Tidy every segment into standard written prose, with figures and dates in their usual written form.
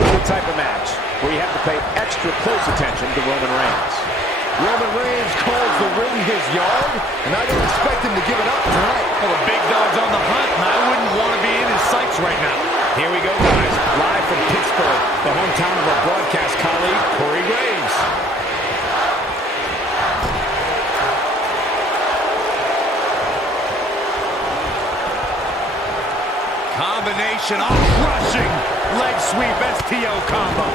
is the type of match where you have to pay extra close attention to Roman Reigns. Roman Reigns calls the ring his yard, and I don't expect him to give it up tonight. Well, the big dog's on the hunt, and I wouldn't want to be in his sights right now. Here we go, guys. Live from Pittsburgh, the hometown of our broadcast colleague, Corey Graves. Combination, crushing leg sweep STO combo.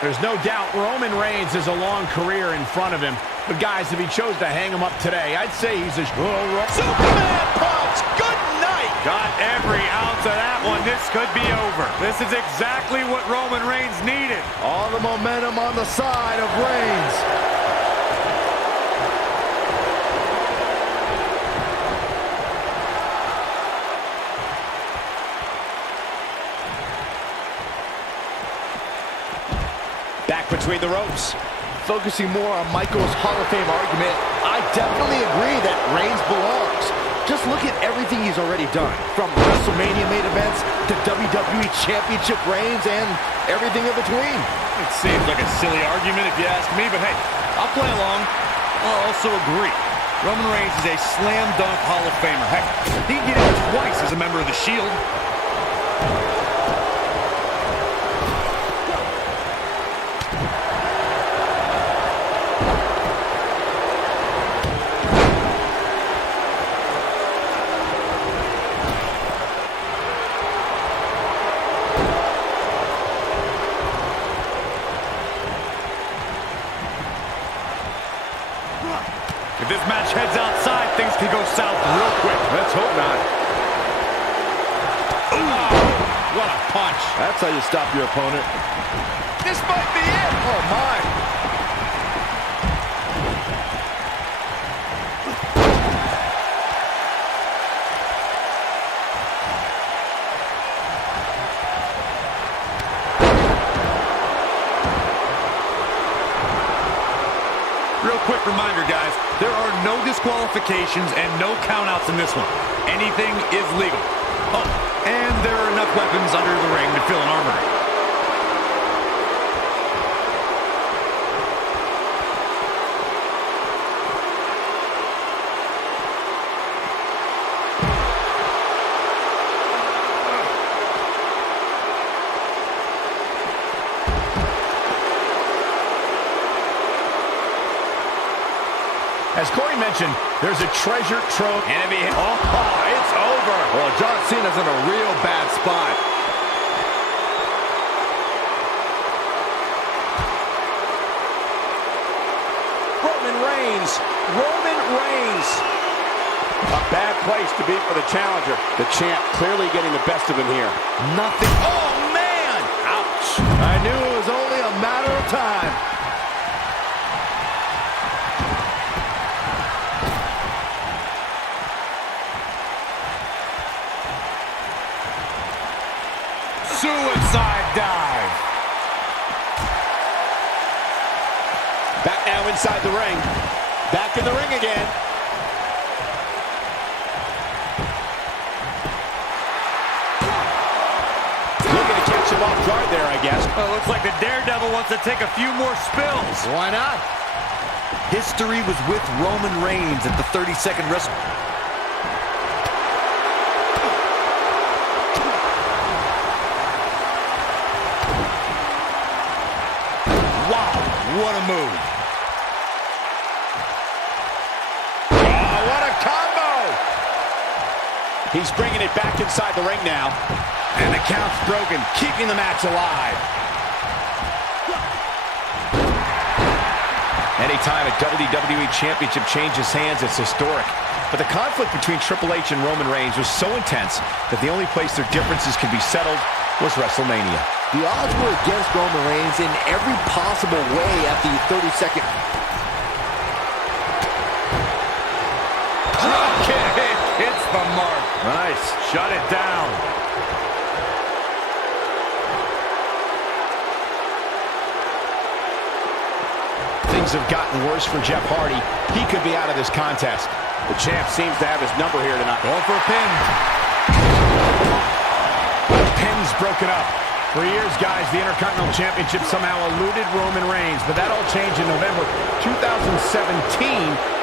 There's no doubt Roman Reigns has a long career in front of him. But guys, if he chose to hang him up today, I'd say he's a Superman punch! Good night! Got every ounce of that one. This could be over. This is exactly what Roman Reigns needed. All the momentum on the side of Reigns. Back between the ropes. Focusing more on Michael's Hall of Fame argument, I definitely agree that Reigns belongs. Just look at everything he's already done, from WrestleMania main events to WWE Championship reigns and everything in between. It seems like a silly argument if you ask me, but hey, I'll play along. I'll also agree. Roman Reigns is a slam dunk Hall of Famer. Heck, he can get in twice as a member of the Shield. If this match heads outside, things could go south real quick. Let's hope not. Ooh, what a punch. That's how you stop your opponent. This might be it. Oh, my. Real quick reminder, guys, there are no disqualifications and no countouts in this one. Anything is legal. Oh, and there are enough weapons under the ring to fill an armory. As Corey mentioned, there's a treasure trove. And if he hit, it's over. Well, John Cena's in a real bad spot. Roman Reigns. A bad place to be for the challenger. The champ clearly getting the best of him here. Nothing. Oh, man! Ouch. I knew it was only a matter of time. Suicide dive. Back now inside the ring. Back in the ring again. Looking to catch him off guard there, I guess. Well, looks like the Daredevil wants to take a few more spills. Why not? History was with Roman Reigns at the 32nd WrestleMania. What a move. Oh, what a combo. He's bringing it back inside the ring now. And the count's broken, keeping the match alive. Anytime a WWE Championship changes hands, it's historic. But the conflict between Triple H and Roman Reigns was so intense that the only place their differences could be settled was WrestleMania. The odds were against Roman Reigns in every possible way at the 32nd. Drop kick hits the mark. Nice. Shut it down. things have gotten worse for Jeff Hardy, he could be out of this contest. The champ seems to have his number here tonight. Going for a pin. The pin's broken up. For years, guys, the Intercontinental Championship somehow eluded Roman Reigns, but that all changed in November 2017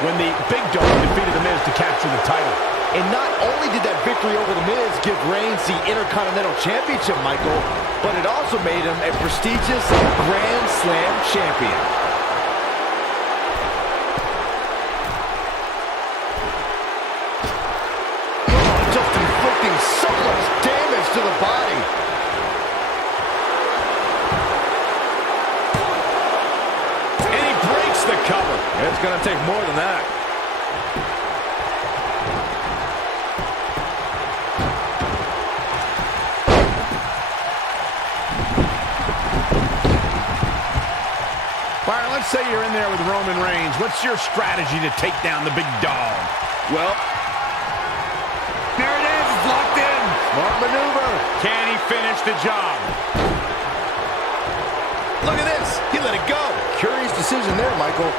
when the Big Dog defeated The Miz to capture the title. And not only did that victory over The Miz give Reigns the Intercontinental Championship, Michael, but it also made him a prestigious Grand Slam champion. Oh, just inflicting so much damage to the body. And he breaks the cover. It's going to take more than that. Byron, let's say you're in there with Roman Reigns. What's your strategy to take down the Big Dog? Well, there it is. It's locked in. Smart maneuver. Can he finish the job? Look at this. He let it go. Curious decision there, Michael.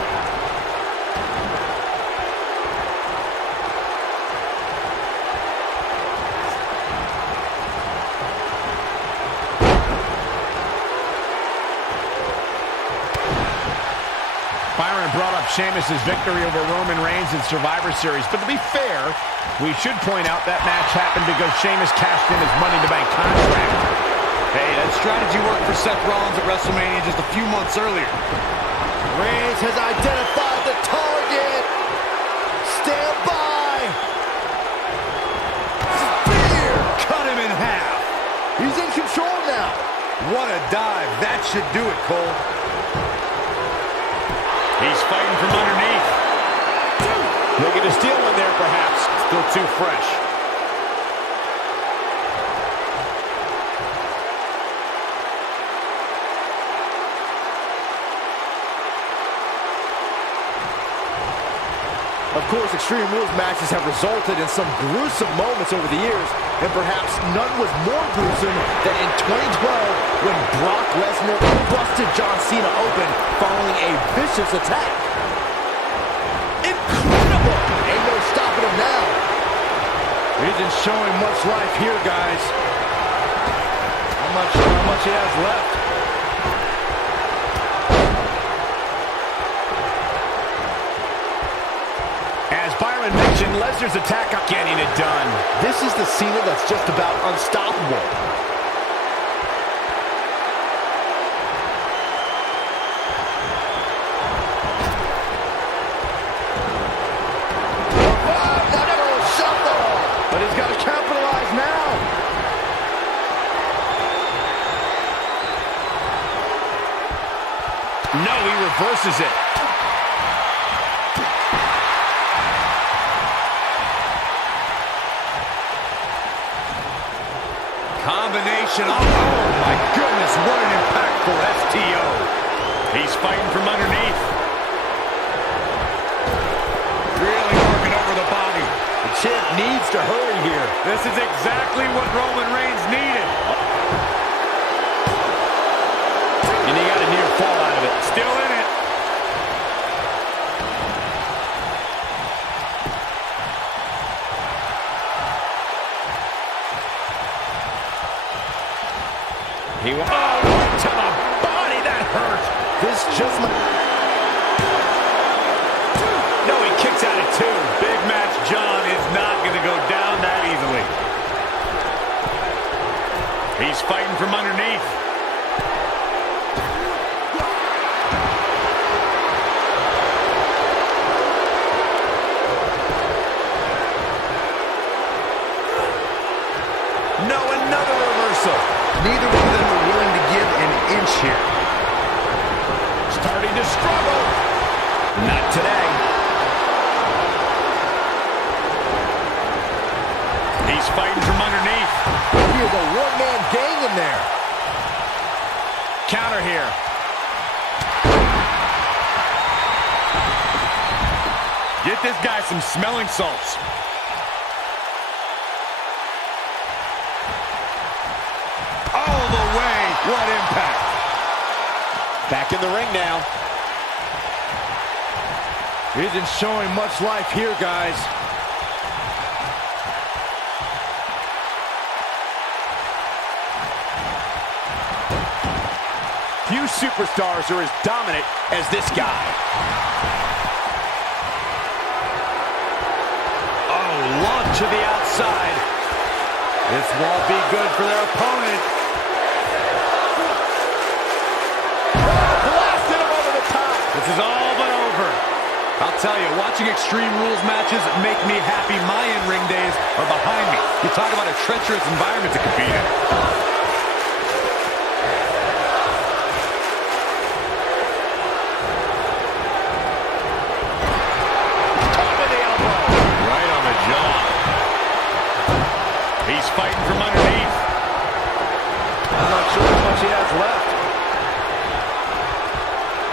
Byron brought up Sheamus' victory over Roman Reigns in Survivor Series. But to be fair, we should point out that match happened because Sheamus cashed in his Money in the Bank contract. Hey, that strategy worked for Seth Rollins at WrestleMania just a few months earlier. Reigns has identified the target. Stand by. Spear. Cut him in half. He's in control now. What a dive. That should do it, Cole. He's fighting from underneath. Looking to steal one there, perhaps. Still too fresh. Of course, Extreme Rules matches have resulted in some gruesome moments over the years, and perhaps none was more gruesome than in 2012 when Brock Lesnar busted John Cena open following a vicious attack. Incredible! Ain't no stopping him now. He isn't showing much life here, guys. I'm not sure how much he has left. Byron mentioned Lesnar's attack on getting it done. This is the Cena that's just about unstoppable. Lateral shuffle. But he's got to capitalize now. No, he reverses it. Combination. Oh, my goodness, what an impactful STO. He's fighting from underneath. Really working over the body. The champ needs to hurry here. This is exactly what Roman Reigns needed. And he got a near fall out of it. Still in it. Oh, right to the body. That hurt. This just might... No, he kicks out at two. Big match John is not going to go down that easily. He's fighting from underneath. No, another reversal. Neither one of them are willing to give an inch here. Starting to struggle. Not today. He's fighting from underneath. He is a one-man gang in there. Counter here. Get this guy some smelling salts. All the way. What impact. Back in the ring now. Isn't showing much life here, guys. Few superstars are as dominant as this guy. Oh, launch to the outside. This won't be good for their opponent. Blasted him over the top. This is all but over. I'll tell you, watching Extreme Rules matches make me happy. My in-ring days are behind me. You talk about a treacherous environment to compete in. He's fighting from underneath. I'm not sure how much he has left.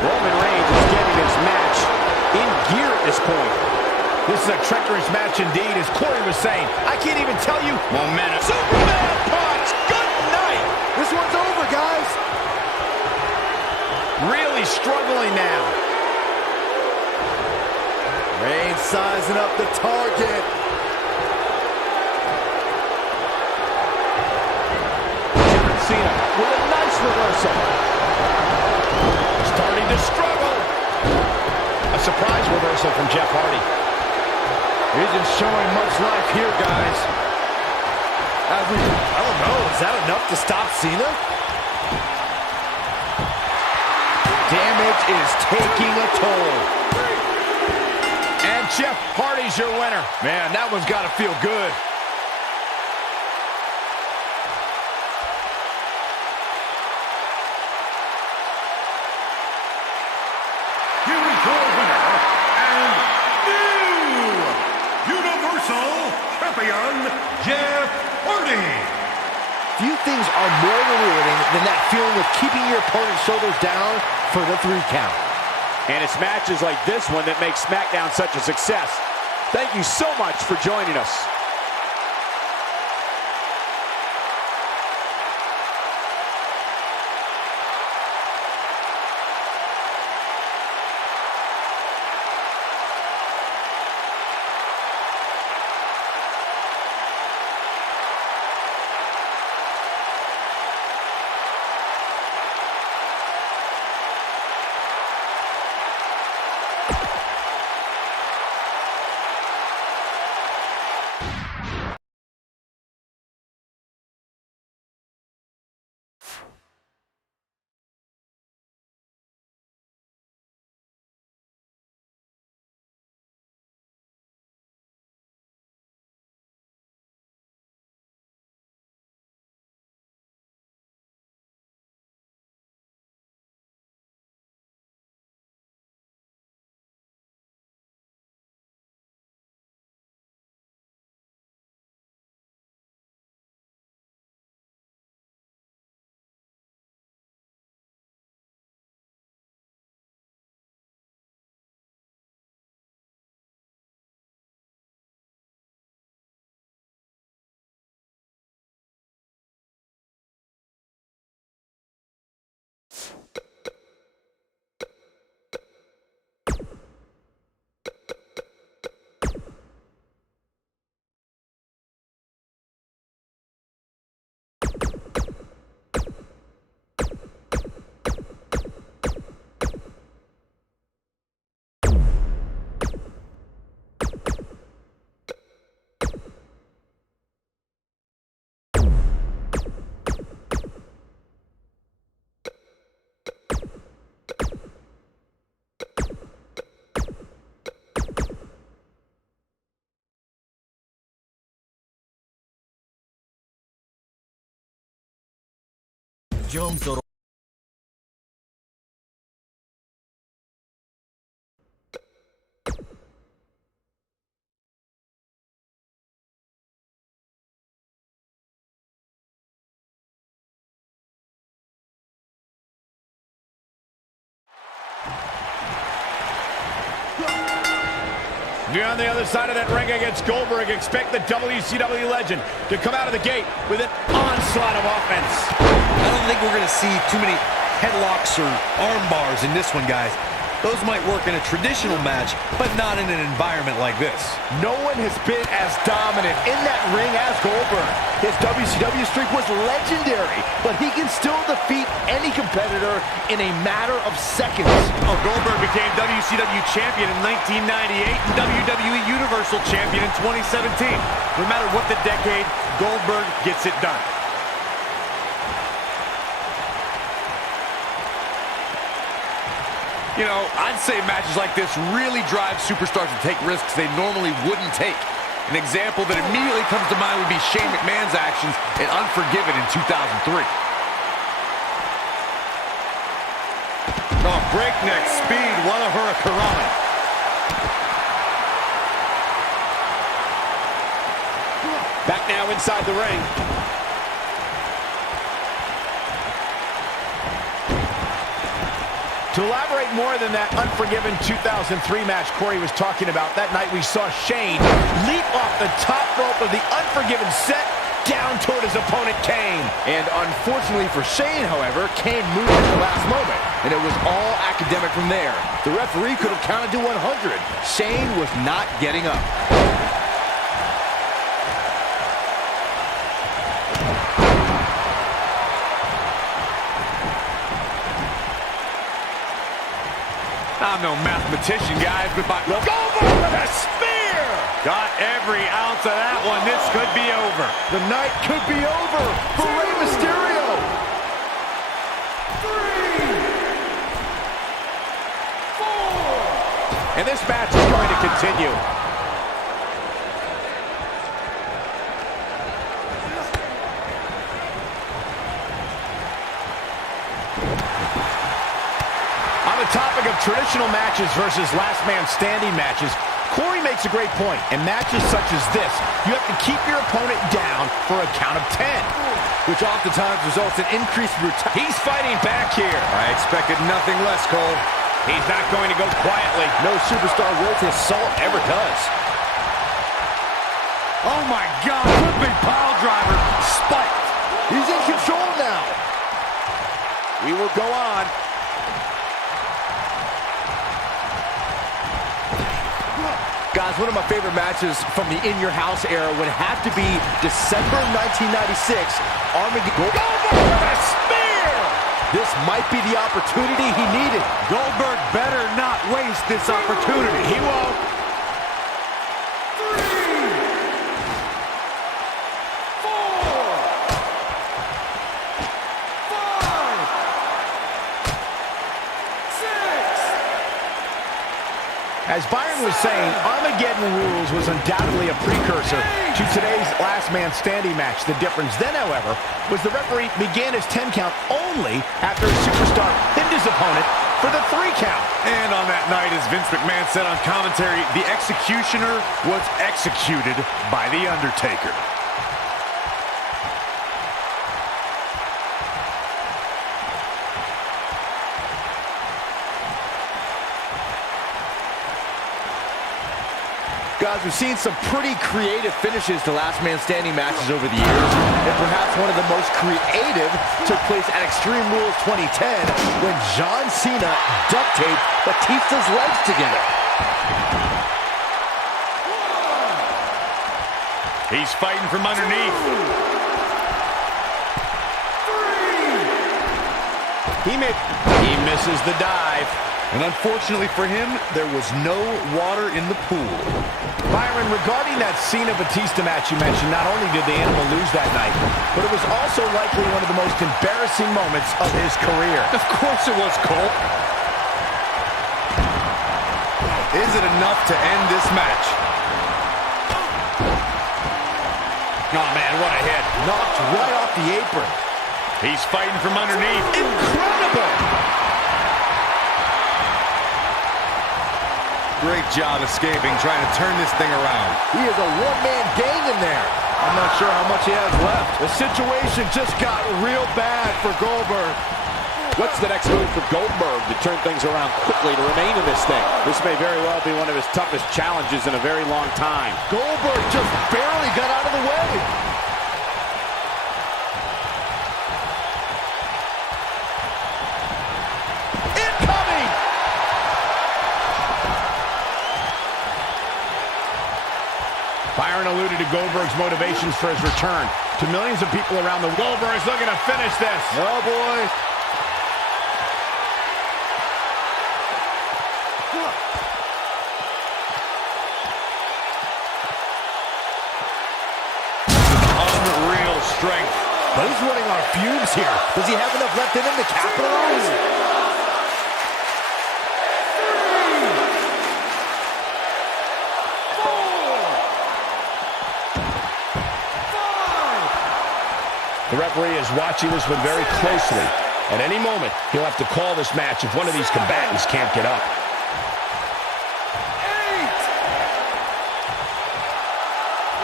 Roman Reigns is getting this match in gear at this point. This is a treacherous match indeed, as Corey was saying. I can't even tell you. Momentum. Superman punch. Good night. This one's over, guys. Really struggling now. Reigns sizing up the target. Cena with a nice reversal. Starting to struggle. A surprise reversal from Jeff Hardy. Isn't showing much life here, guys. I don't know, is that enough to stop Cena? Damage is taking a toll. And Jeff Hardy's your winner. Man, that one's got to feel good. Here is your winner, and new Universal Champion, Jeff Hardy. Few things are more rewarding than that feeling of keeping your opponent's shoulders down for the 3 count. And it's matches like this one that make SmackDown such a success. Thank you so much for joining us. On the other side of that ring against Goldberg, expect the WCW legend to come out of the gate with an onslaught of offense. I don't think we're going to see too many headlocks or arm bars in this one, guys. Those might work in a traditional match, but not in an environment like this. No one has been as dominant in that ring as Goldberg. His WCW streak was legendary, but he can still defeat any competitor in a matter of seconds. Oh, Goldberg became WCW champion in 1998 and WWE Universal champion in 2017. No matter what the decade, Goldberg gets it done. You know, I'd say matches like this really drive superstars to take risks they normally wouldn't take. An example that immediately comes to mind would be Shane McMahon's actions in Unforgiven in 2003. Oh, breakneck speed, what a hurricanrana. Back now inside the ring. To elaborate more than that Unforgiven 2003 match Corey was talking about, that night we saw Shane leap off the top rope of the Unforgiven set down toward his opponent Kane. And unfortunately for Shane, however, Kane moved at the last moment, and it was all academic from there. The referee could have counted to 100. Shane was not getting up. I'm no mathematician, guys, but by Goldberg with a spear! got every ounce of that one. This could be over. The night could be over for Rey Mysterio. 3, 4. And this match is going to continue. On the topic of traditional matches versus last man standing matches, Corey makes a great point. In matches such as this, you have to keep your opponent down for a count of 10. Which oftentimes results in increased brutality. He's fighting back here. I expected nothing less, Cole. He's not going to go quietly. No superstar worth his salt ever does. Oh my God, flipping pile driver, spiked. He's in control now. We will go on. Guys, one of my favorite matches from the In Your House era would have to be December 1996. Armageddon. Goldberg with a spear! This might be the opportunity he needed. Goldberg better not waste this opportunity. He won't. 3, 4, 5, 6. As Byron was saying, Armageddon Rules was undoubtedly a precursor to today's last man standing match. The difference then, however, was the referee began his 10 count only after a superstar pinned his opponent for the 3 count. And on that night, as Vince McMahon said on commentary, the executioner was executed by The Undertaker. Guys, we've seen some pretty creative finishes to last man standing matches over the years, and perhaps one of the most creative took place at Extreme Rules 2010 when John Cena duct taped Batista's legs together. He's fighting from underneath. 3. He misses the dive. And unfortunately for him, there was no water in the pool. Byron, regarding that Cena-Batista match you mentioned, not only did the Animal lose that night, but it was also likely one of the most embarrassing moments of his career. Of course it was, Cole. Is it enough to end this match? Oh, man, what a hit. Knocked right off the apron. He's fighting from underneath. Incredible! Great job escaping, trying to turn this thing around. He is a one-man gang in there. I'm not sure how much he has left. The situation just got real bad for Goldberg. What's the next move for Goldberg to turn things around quickly to remain in this thing? This may very well be one of his toughest challenges in a very long time. Goldberg just barely got out of the way. Incoming! Byron alluded to Goldberg's motivations for his return. To millions of people around the world, Goldberg's looking to finish this. Oh, boy. Unreal strength. But he's running on fumes here. Does he have enough left in him to capitalize? The referee is watching this one very closely. At any moment, he'll have to call this match if one of these combatants can't get up. 8,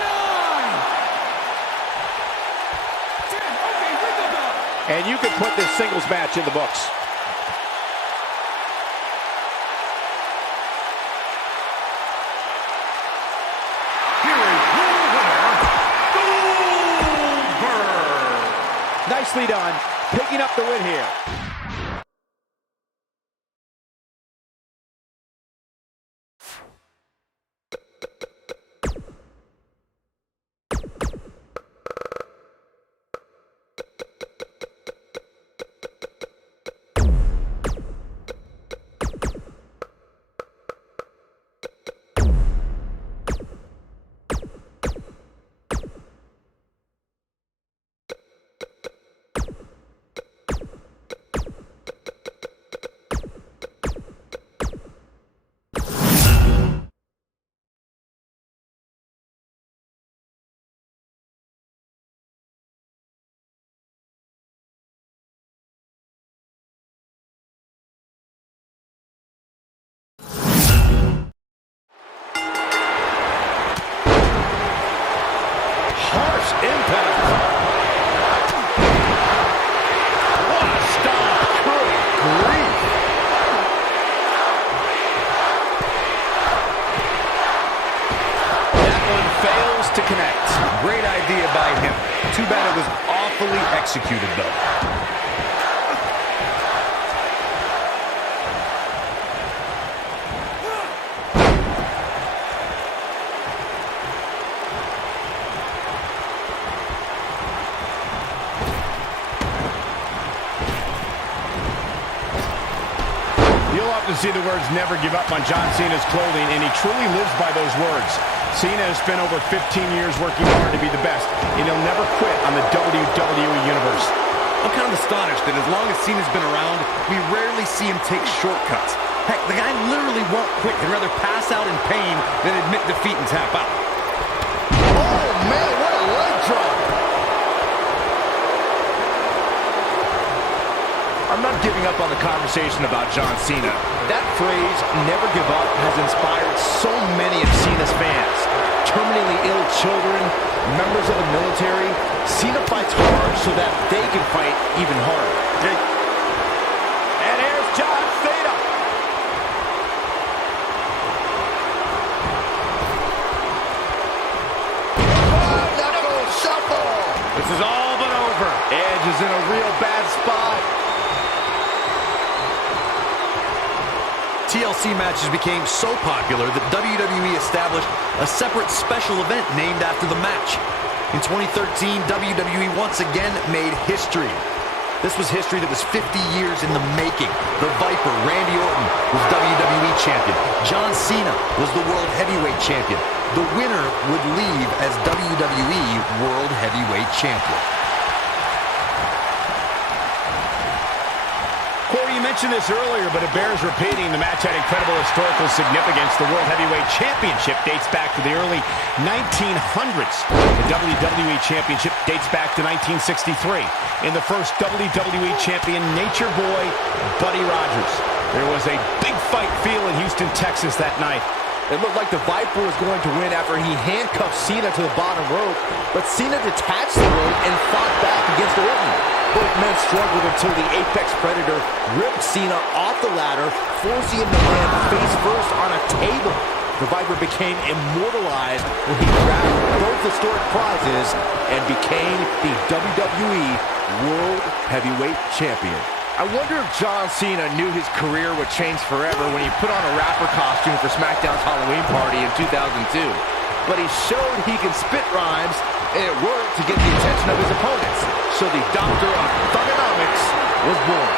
9, 10. Okay, ring the bell. And you can put this singles match in the books. Nicely done, picking up the win here. Impact. What a stop. Good grief. That one fails to connect. Great idea by him. Too bad it was awfully executed, though. To see the words "never give up" on John Cena's clothing, and he truly lives by those words. Cena has spent over 15 years working hard to be the best, and he'll never quit on the WWE Universe. I'm kind of astonished that as long as Cena's been around, we rarely see him take shortcuts. Heck, the guy literally won't quit. He'd rather pass out in pain than admit defeat and tap out. Oh, man, what a leg drop. I'm not giving up on the conversation about John Cena. That phrase, "never give up," has inspired so many of Cena's fans. Terminally ill children, members of the military. Cena fights hard so that they can fight even harder. And here's John Cena. Knuckle shuffle. This is all but over. Edge is in a real bad spot. TLC matches became so popular that WWE established a separate special event named after the match. In 2013, WWE once again made history. This was history that was 50 years in the making. The Viper, Randy Orton, was WWE Champion. John Cena was the World Heavyweight Champion. The winner would leave as WWE World Heavyweight Champion. Corey, you mentioned this earlier, but it bears repeating. The match had incredible historical significance. The World Heavyweight Championship dates back to the early 1900s. The WWE Championship dates back to 1963. In the first WWE Champion, Nature Boy, Buddy Rogers. There was a big fight feel in Houston, Texas that night. It looked like the Viper was going to win after he handcuffed Cena to the bottom rope, but Cena detached the rope and fought back against Orton. Both men struggled until the Apex Predator ripped Cena off the ladder, forcing him to land face first on a table. The Viper became immortalized when he grabbed both historic prizes and became the WWE World Heavyweight Champion. I wonder if John Cena knew his career would change forever when he put on a rapper costume for SmackDown's Halloween party in 2002. but he showed he can spit rhymes, and it worked to get the attention of his opponents. So the Doctor of Thugonomics was born.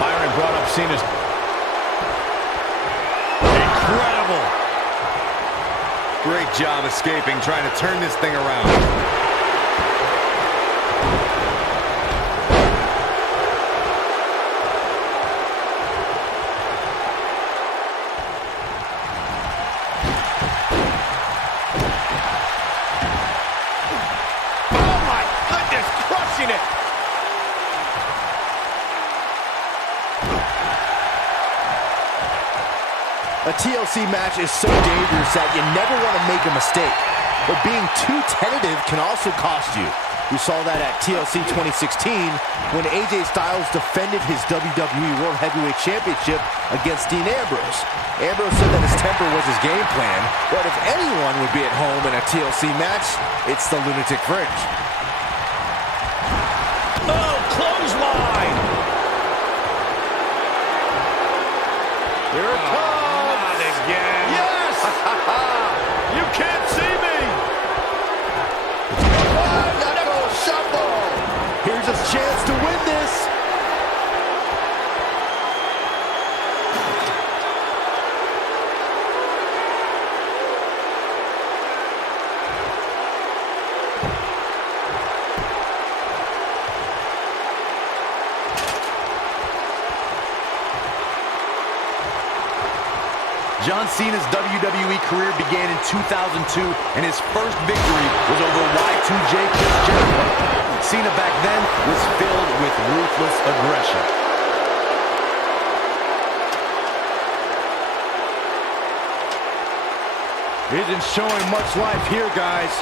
Byron brought up Cena's... Incredible. Great job escaping, trying to turn this thing around. A TLC match is so dangerous that you never want to make a mistake. But being too tentative can also cost you. We saw that at TLC 2016 when AJ Styles defended his WWE World Heavyweight Championship against Dean Ambrose. Ambrose said that his temper was his game plan, but if anyone would be at home in a TLC match, it's the Lunatic Fringe. Oh, clothesline! Here it comes! Again. Yes! You can't see me! Knuckle shuffle! Here's his chance to win this! John Cena's WWE career began in 2002, and his first victory was over Y2J Chris Jericho. Cena back then was filled with ruthless aggression. Isn't showing much life here, guys.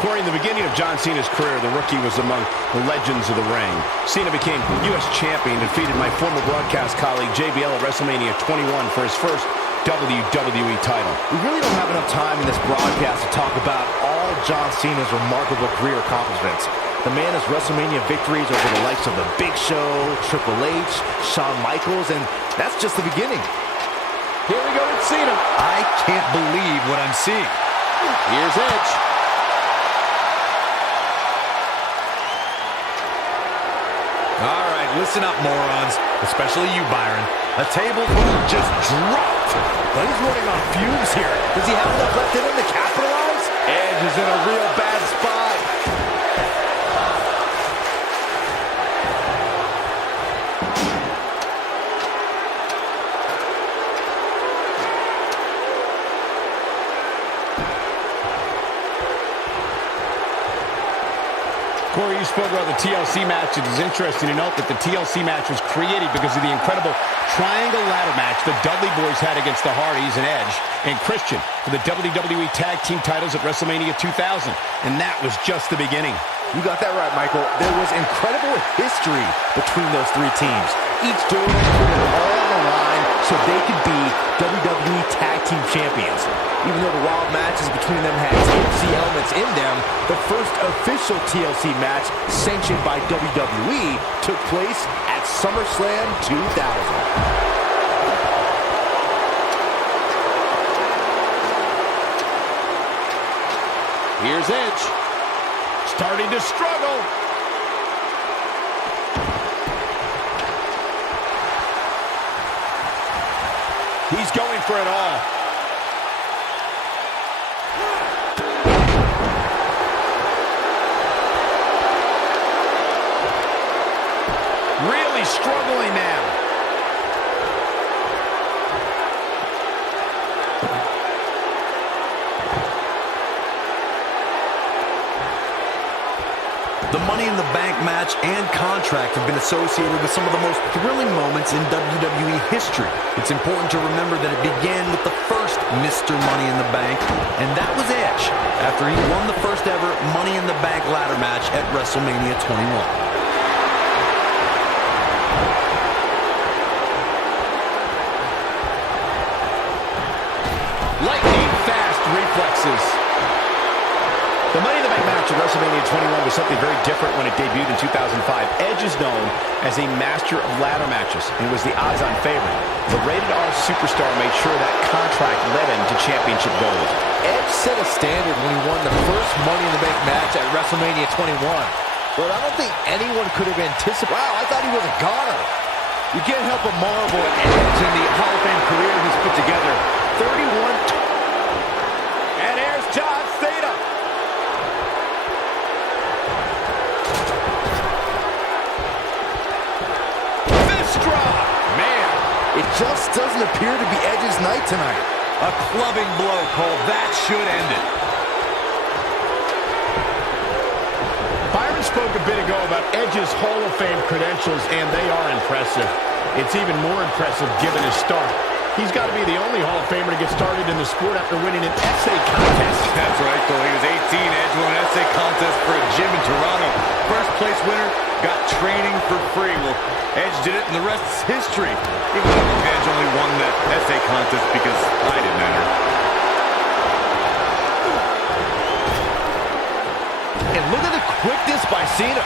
Corey, in the beginning of John Cena's career, the rookie was among the legends of the ring. Cena became U.S. champion and defeated my former broadcast colleague JBL at WrestleMania 21 for his first WWE title. We really don't have enough time in this broadcast to talk about all John Cena's remarkable career accomplishments. The man has WrestleMania victories over the likes of The Big Show, Triple H, Shawn Michaels, and that's just the beginning. Here we go with Cena. I can't believe what I'm seeing. Here's Edge. All right, listen up, morons. Especially you, Byron. A table move just dropped. But he's running on fumes here. Does he have enough left in him to capitalize? Edge is in a real bad spot. Corey, you spoke about the TLC match. It is interesting to note that the TLC match was created because of the incredible triangle ladder match the Dudley Boys had against the Hardys and Edge and Christian for the WWE Tag Team titles at WrestleMania 2000. And that was just the beginning. You got that right, Michael. There was incredible history between those three teams. Each duo put it all on the line so they could be WWE Tag Team Champions. Even though the wild matches between them had TLC elements in them, the first official TLC match sanctioned by WWE took place at SummerSlam 2000. Here's Edge. Starting to struggle. He's going for it all. Really struggling now. The Money in the Bank match and contract have been associated with some of the most thrilling moments in WWE history. It's important to remember that it began with the first Mr. Money in the Bank, and that was Edge, after he won the first ever Money in the Bank ladder match at WrestleMania 21. Lightning fast reflexes. The Money in the Bank that match at WrestleMania 21 was something very different when it debuted in 2005. Edge is known as a master of ladder matches and was the odds-on favorite. The Rated R Superstar made sure that contract led him to championship gold. Edge set a standard when he won the first Money in the Bank match at WrestleMania 21. But I don't think anyone could have anticipated. Wow, I thought he was a goner. You can't help but marvel at Edge and the Hall of Fame career he's put together. 31. And here's John Cena. Fist drop. Man, It just doesn't appear to be Edge's night tonight. A clubbing blow, Cole. That should end it. Byron spoke a bit ago about Edge's Hall of Fame credentials, and they are impressive. It's even more impressive given his start. He's got to be the only Hall of Famer to get started in the sport after winning an essay contest. That's right, Cole. He was 18. Edge won an essay contest for a gym in Toronto. First place winner got training for free. Well, Edge did it, and the rest is history. Even though Edge only won that essay contest because I didn't enter. And look at the quickness by Cena.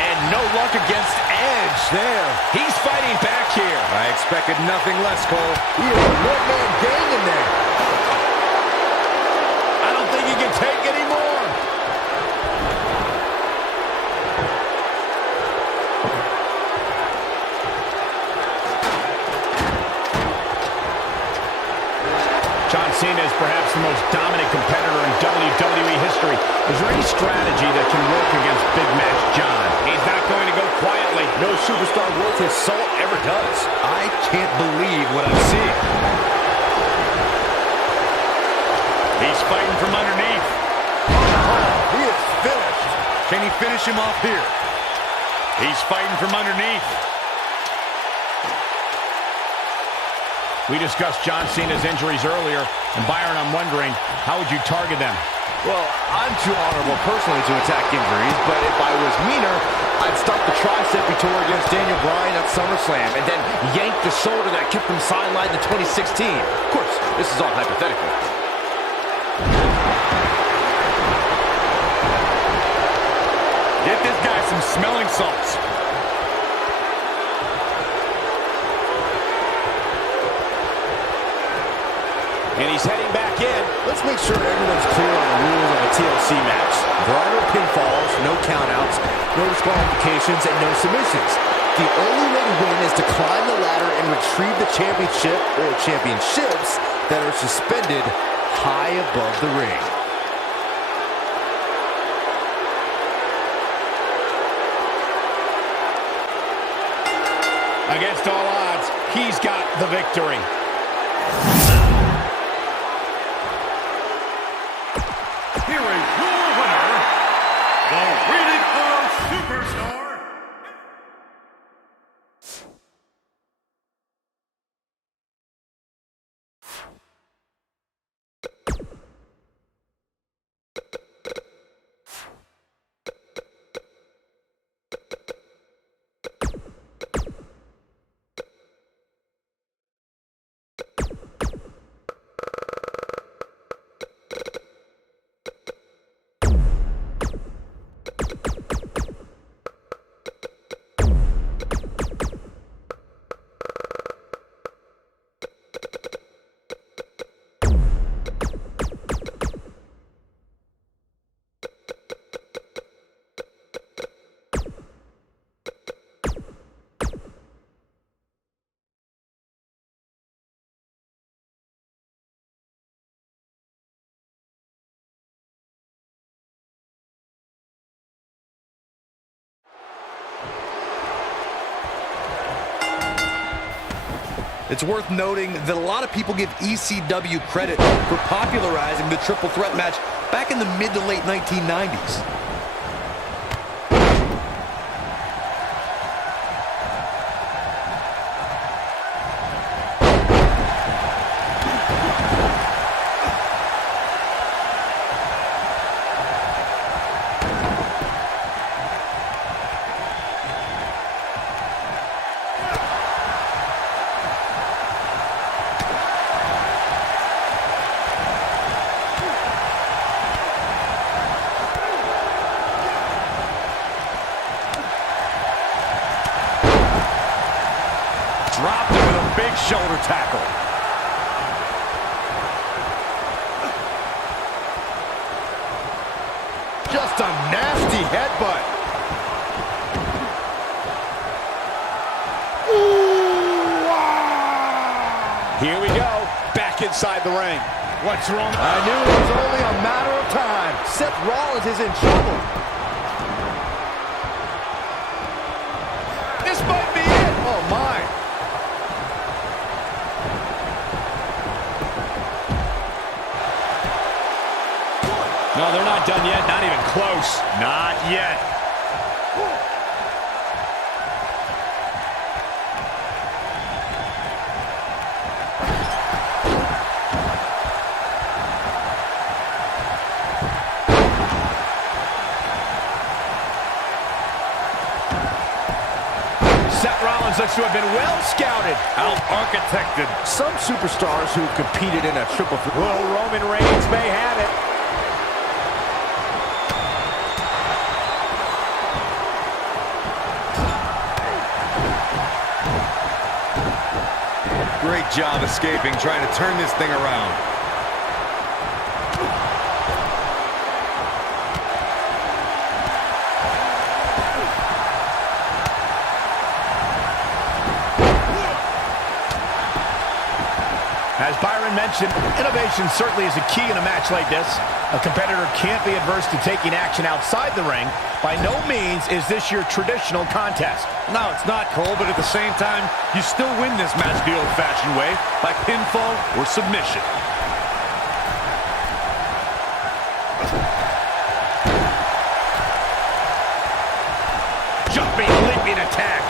And no luck against Edge there. He's fighting back here. I expected nothing less, Cole. He is a one-man gang in there. I don't think he can take any more. John Cena is perhaps the most dominant competitor in WWE history. Is there any strategy that can work against Big Match John? He's not going to go quietly. No superstar worth his salt ever does. I can't believe what I'm seeing. He's fighting from underneath. He is finished. Can he finish him off here? He's fighting from underneath. We discussed John Cena's injuries earlier, and Byron, I'm wondering, how would you target them? Well, I'm too honorable personally to attack injuries, but if I was meaner, I'd start the tricep he tore against Daniel Bryan at SummerSlam, and then yank the shoulder that kept him sidelined in 2016. Of course, this is all hypothetical. Get this guy some smelling salts. And he's heading back in. Let's make sure everyone's clear on the rules of a TLC match. There are no pinfalls, no countouts, no disqualifications, and no submissions. The only way to win is to climb the ladder and retrieve the championship or championships that are suspended high above the ring. Against all odds, he's got the victory. Here is your winner, the Rated R Superstar. It's worth noting that a lot of people give ECW credit for popularizing the triple threat match back in the mid to late 1990s. big shoulder tackle. Just a nasty headbutt. Ooh, wow. Here we go, back inside the ring. What's wrong? I knew it was only a matter of time. Seth Rollins is in trouble. This might be it. Oh, my. No, they're not done yet. Not even close. Not yet. Seth Rollins looks to have been well scouted. Out-architected. Some superstars who competed in a triple threat. Well, Roman Reigns may have it. Great job escaping, trying to turn this thing around. As Byron mentioned, innovation certainly is a key in a match like this. A competitor can't be adverse to taking action outside the ring. By no means is this your traditional contest. No, it's not, Cole, but at the same time, you still win this match the old-fashioned way, by pinfall or submission. Jumping, leaping attack.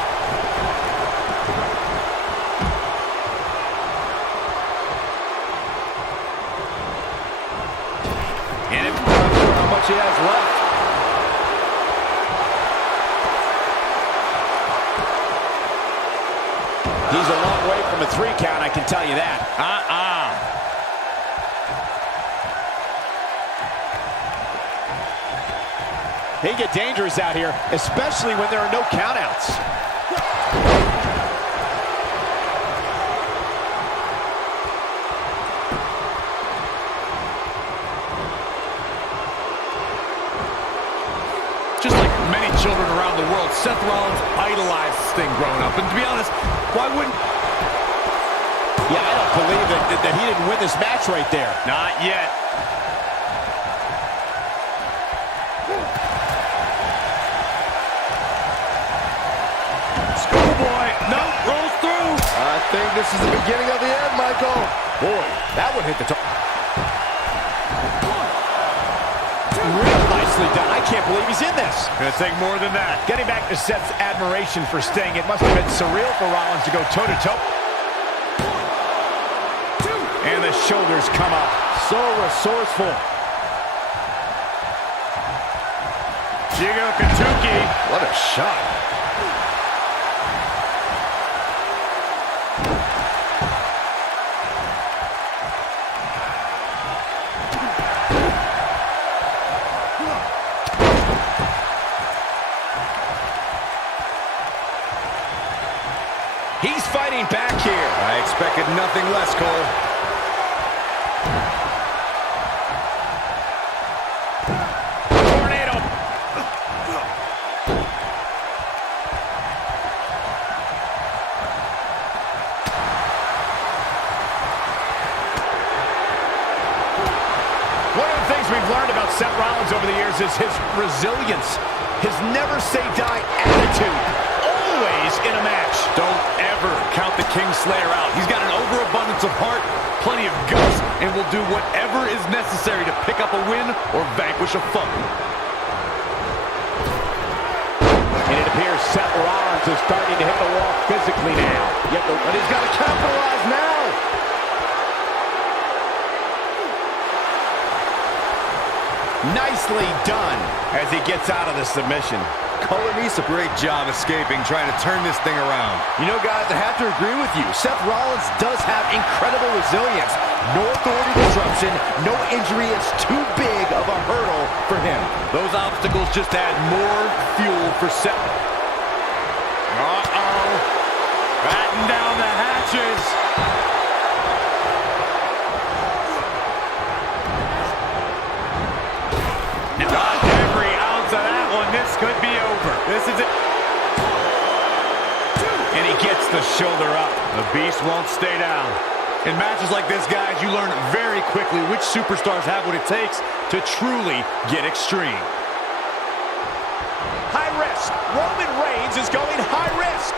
And I'm not sure how much he has left. He's a long way from a 3 count, I can tell you that. They get dangerous out here, especially when there are no countouts. Just like many children around the world, Seth Rollins idolized this thing growing up. And to be honest, why wouldn't... Yeah, I don't believe that he didn't win this match right there. Not yet. Schoolboy, no, rolls through. I think this is the beginning of the end, Michael. Boy, that one hit the top. Real nicely done. I can't believe he's in this. Gonna take more than that. Getting back to Seth's admiration for Sting, it must have been surreal for Rollins to go toe-to-toe. And the shoulders come up. So resourceful. Jigo Kentucky. What a shot. He's fighting back here. I expected nothing less, Cole. Tornado. One of the things we've learned about Seth Rollins over the years is his resilience, his never-say-die attitude, always in a match. Don't ever count the Kingslayer out. He's got an overabundance of heart, plenty of guts, and will do whatever is necessary to pick up a win or vanquish a foe. And it appears Seth Rollins is starting to hit the wall physically now. But he's got to capitalize now. Nicely done as he gets out of the submission. Colornisa, great job escaping, trying to turn this thing around. You know, guys, I have to agree with you. Seth Rollins does have incredible resilience. No authority disruption, no injury is too big of a hurdle for him. Those obstacles just add more fuel for Seth. Uh-oh. Batten down the hatch. punches. Got every ounce of that one. This could be over. This is it. And he gets the shoulder up. The Beast won't stay down. In matches like this, guys, you learn very quickly which superstars have what it takes to truly get extreme. High risk. Roman Reigns is going high risk.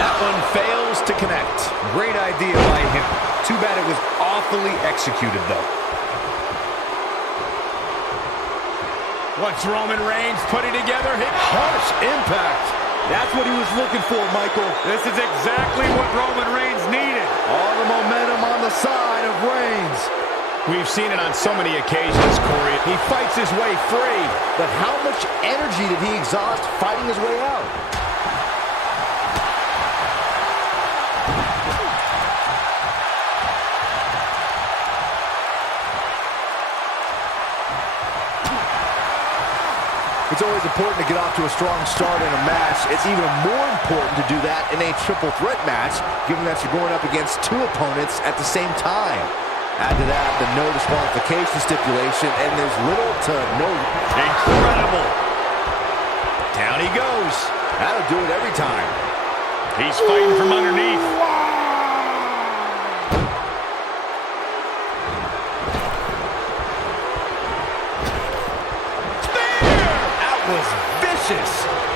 That one fails to connect. Great idea by him. Too bad it was awfully executed, though. What's Roman Reigns putting together? Harsh impact. That's what he was looking for, Michael. This is exactly what Roman Reigns needed. All the momentum on the side of Reigns. We've seen it on so many occasions, Corey. He fights his way free. But how much energy did he exhaust fighting his way out? It's always important to get off to a strong start in a match. It's even more important to do that in a triple threat match, given that you're going up against two opponents at the same time. Add to that the no disqualification stipulation, and there's little to no... Incredible. Down he goes. That'll do it every time. He's fighting from underneath. Was vicious.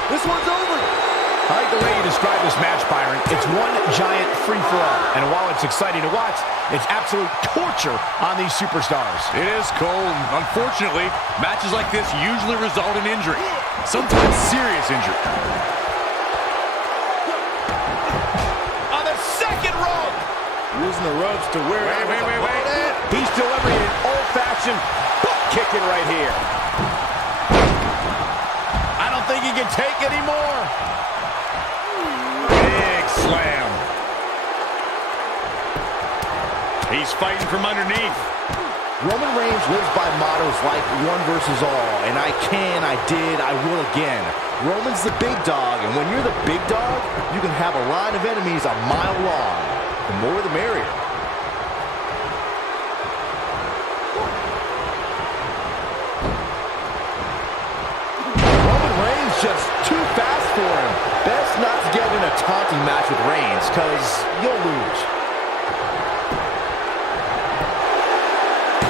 This one's over. I like the way you describe this match, Byron. It's one giant free-for-all. And while it's exciting to watch, it's absolute torture on these superstars. It is, Cole. Unfortunately, matches like this usually result in injury. Sometimes serious injury. On the second rope. Using the ropes to wear out. Wait. He's delivering an old-fashioned butt kicking right here. I don't think he can take anymore. Big slam. He's fighting from underneath. Roman Reigns lives by mottos like one versus all, and I can, I did, I will again. Roman's the big dog, and when you're the big dog, you can have a line of enemies a mile long. The more the merrier. Roman Reigns just too fast for him. Best not to get in a taunting match with Reigns, because you'll lose.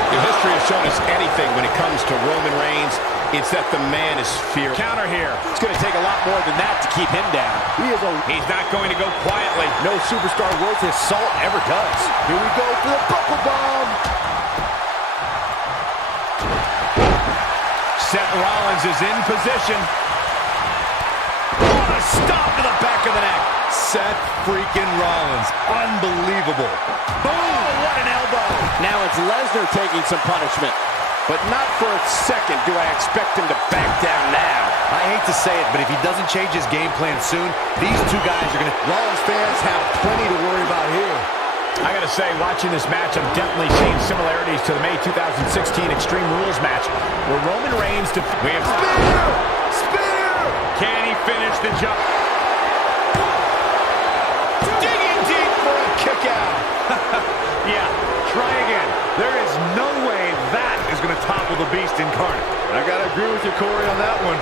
If history has shown us anything when it comes to Roman Reigns, it's that the man is feared. Counter here. It's going to take a lot more than that to keep him down. He's not going to go quietly. No superstar worth his salt ever does. Here we go for the buckle bomb. Seth Rollins is in position. What a stop to the back of the neck. Seth freaking Rollins. Unbelievable. Boom! What an elbow. Now it's Lesnar taking some punishment. But not for a second do I expect him to back down now. I hate to say it, but if he doesn't change his game plan soon, these two guys are going to... Rollins fans have plenty to worry about here. I gotta say, watching this match, I'm definitely seeing similarities to the May 2016 Extreme Rules match, where Roman Reigns Spear! Can he finish the jump? digging deep for a kick out. Yeah, try again. There is no way that is going to topple the Beast incarnate. I gotta agree with you, Corey, on that one.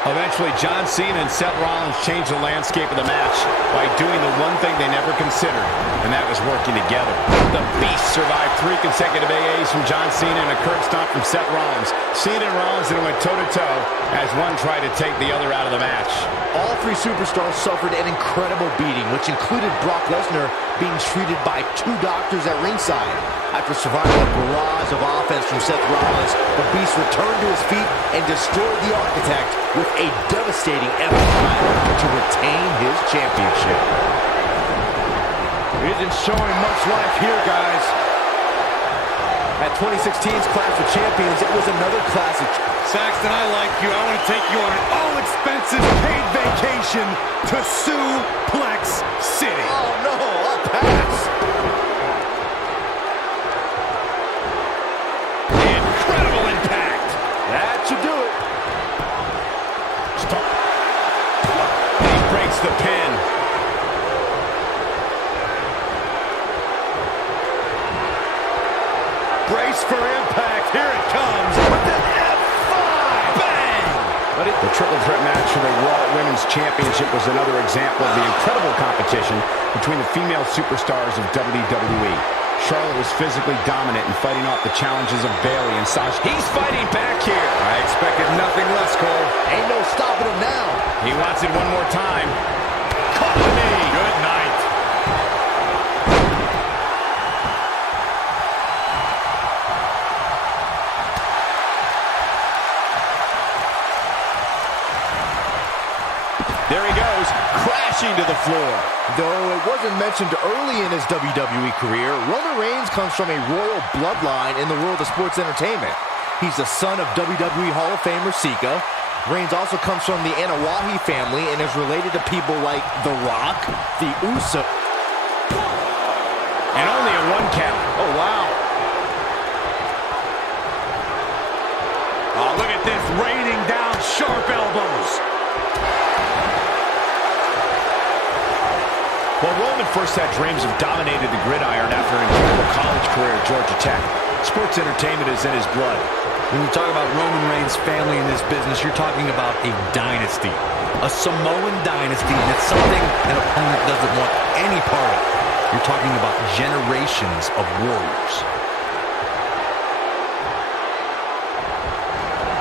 Eventually, John Cena and Seth Rollins changed the landscape of the match by doing the one thing they never considered, and that was working together. The Beast survived 3 consecutive AAs from John Cena and a curb stomp from Seth Rollins. Cena and Rollins then went toe-to-toe as one tried to take the other out of the match. All three superstars suffered an incredible beating, which included Brock Lesnar being treated by 2 doctors at ringside. After surviving a barrage of offense from Seth Rollins, the Beast returned to his feet and destroyed the Architect with a devastating F5 to retain his championship. Isn't showing much life here, guys. At 2016's Clash of Champions, it was another classic. Saxton, I like you. I want to take you on an all-expenses paid vacation to Suplex City. Oh, no, I'll pass. And Brace for impact. Here it comes. With an F5. Bang! The triple threat match for the Raw Women's Championship was another example of the incredible competition between the female superstars of WWE. Charlotte was physically dominant and fighting off the challenges of Bayley and Sasha. He's fighting back here. I expected nothing less, Cole. Ain't no stopping him now. He wants it one more time. Caught the knee. Good night. There he goes, crashing to the floor. Though it wasn't mentioned early in his WWE career, Roman Reigns comes from a royal bloodline in the world of sports entertainment. He's the son of WWE Hall of Famer Sika. Reigns also comes from the Anawahi family and is related to people like The Rock, the Uso. And only a 1 count. Oh, wow. Oh, look at this, raining down sharp elbows. Well, Roman first had dreams of dominating the gridiron after an incredible college career at Georgia Tech. Sports entertainment is in his blood. When you talk about Roman Reigns' family in this business, you're talking about a dynasty. A Samoan dynasty, and it's something an opponent doesn't want any part of. You're talking about generations of warriors.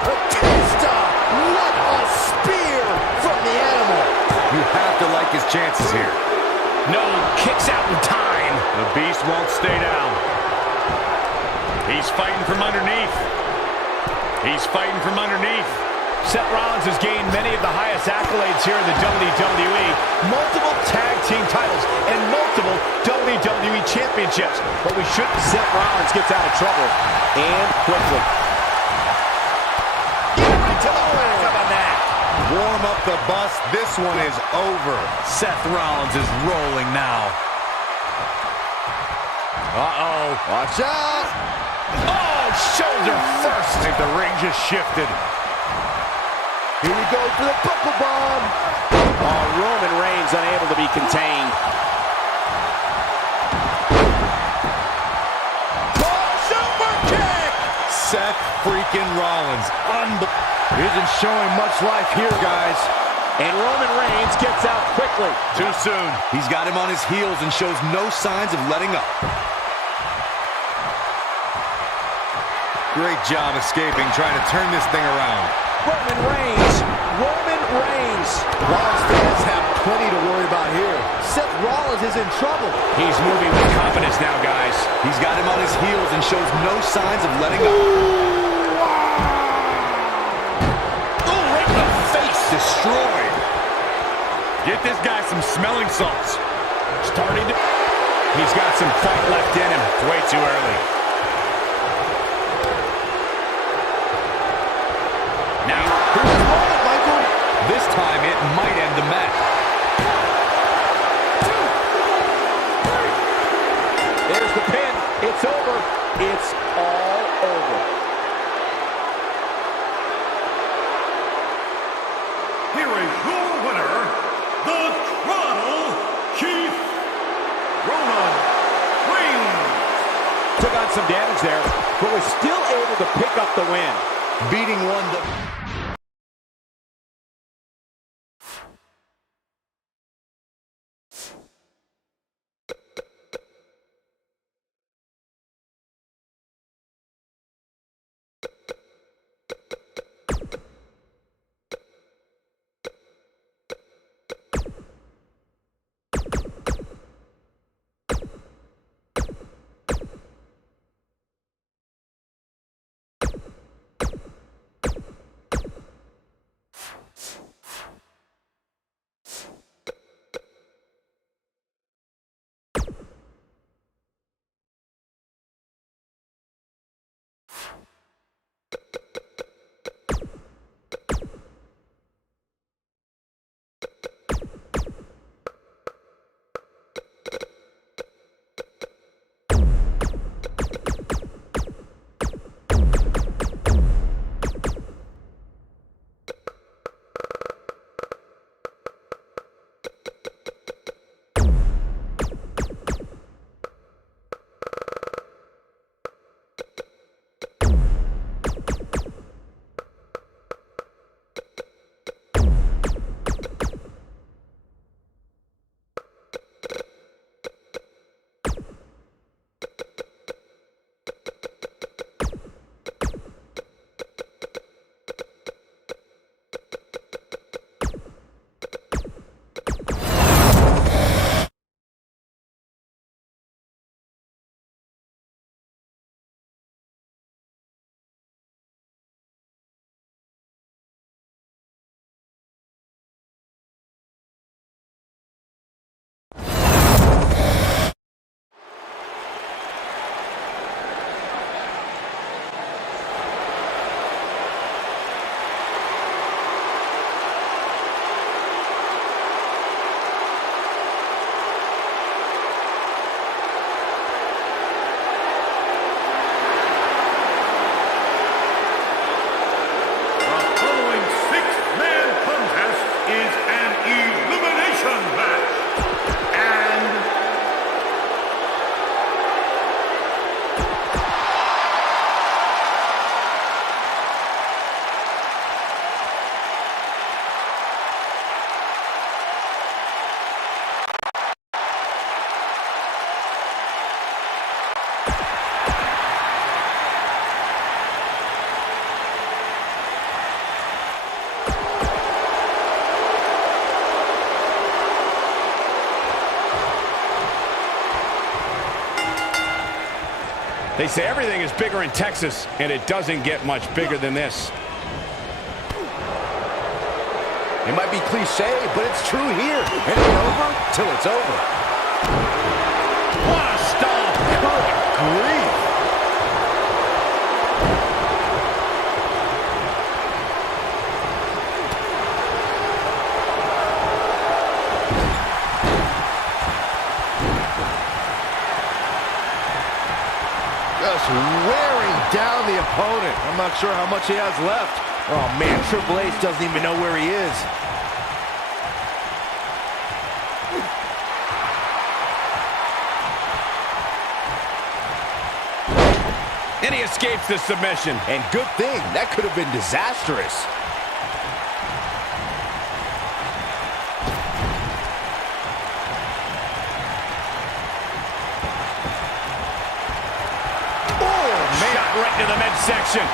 Batista! What a spear from the animal! You have to like his chances here. No, kicks out in time. The Beast won't stay down. He's fighting from underneath. He's fighting from underneath. Seth Rollins has gained many of the highest accolades here in the WWE. Multiple tag team titles and multiple WWE championships. But we shouldn't. Seth Rollins gets out of trouble. And quickly. Get right to the back. How about that? Warm up the bus. This one is over. Seth Rollins is rolling now. Uh-oh. Watch out! Oh, shoulder first. I think the ring just shifted. Here we go for the buckle bomb. Oh, Roman Reigns unable to be contained. Oh, super kick! Seth freaking Rollins. Isn't showing much life here, guys. And Roman Reigns gets out quickly. Too soon. He's got him on his heels and shows no signs of letting up. Great job escaping, trying to turn this thing around. Roman Reigns. Roman Reigns. Rollins fans have plenty to worry about here. Seth Rollins is in trouble. He's moving with confidence now, guys. He's got him on his heels and shows no signs of letting up. Oh, right in the face. Destroyed. Get this guy some smelling salts. Starting to... He's got some fight left in him. It's way too early. Now, Here's the moment, Michael. This time it might end the match. there's the pin. It's over. It's all over. Here is your winner, the Tribal Chief, Roman Reigns. Took on some damage there, but was still able to pick up the win. Beating one that... They say everything is bigger in Texas, and it doesn't get much bigger than this. It might be cliche, but it's true here. It ain't over till it's over. What a stomp! Good grief. Just wearing down the opponent. I'm not sure how much he has left. Oh, man, Triple H doesn't even know where he is. And he escapes the submission. And good thing. That could have been disastrous. Shot right into the midsection.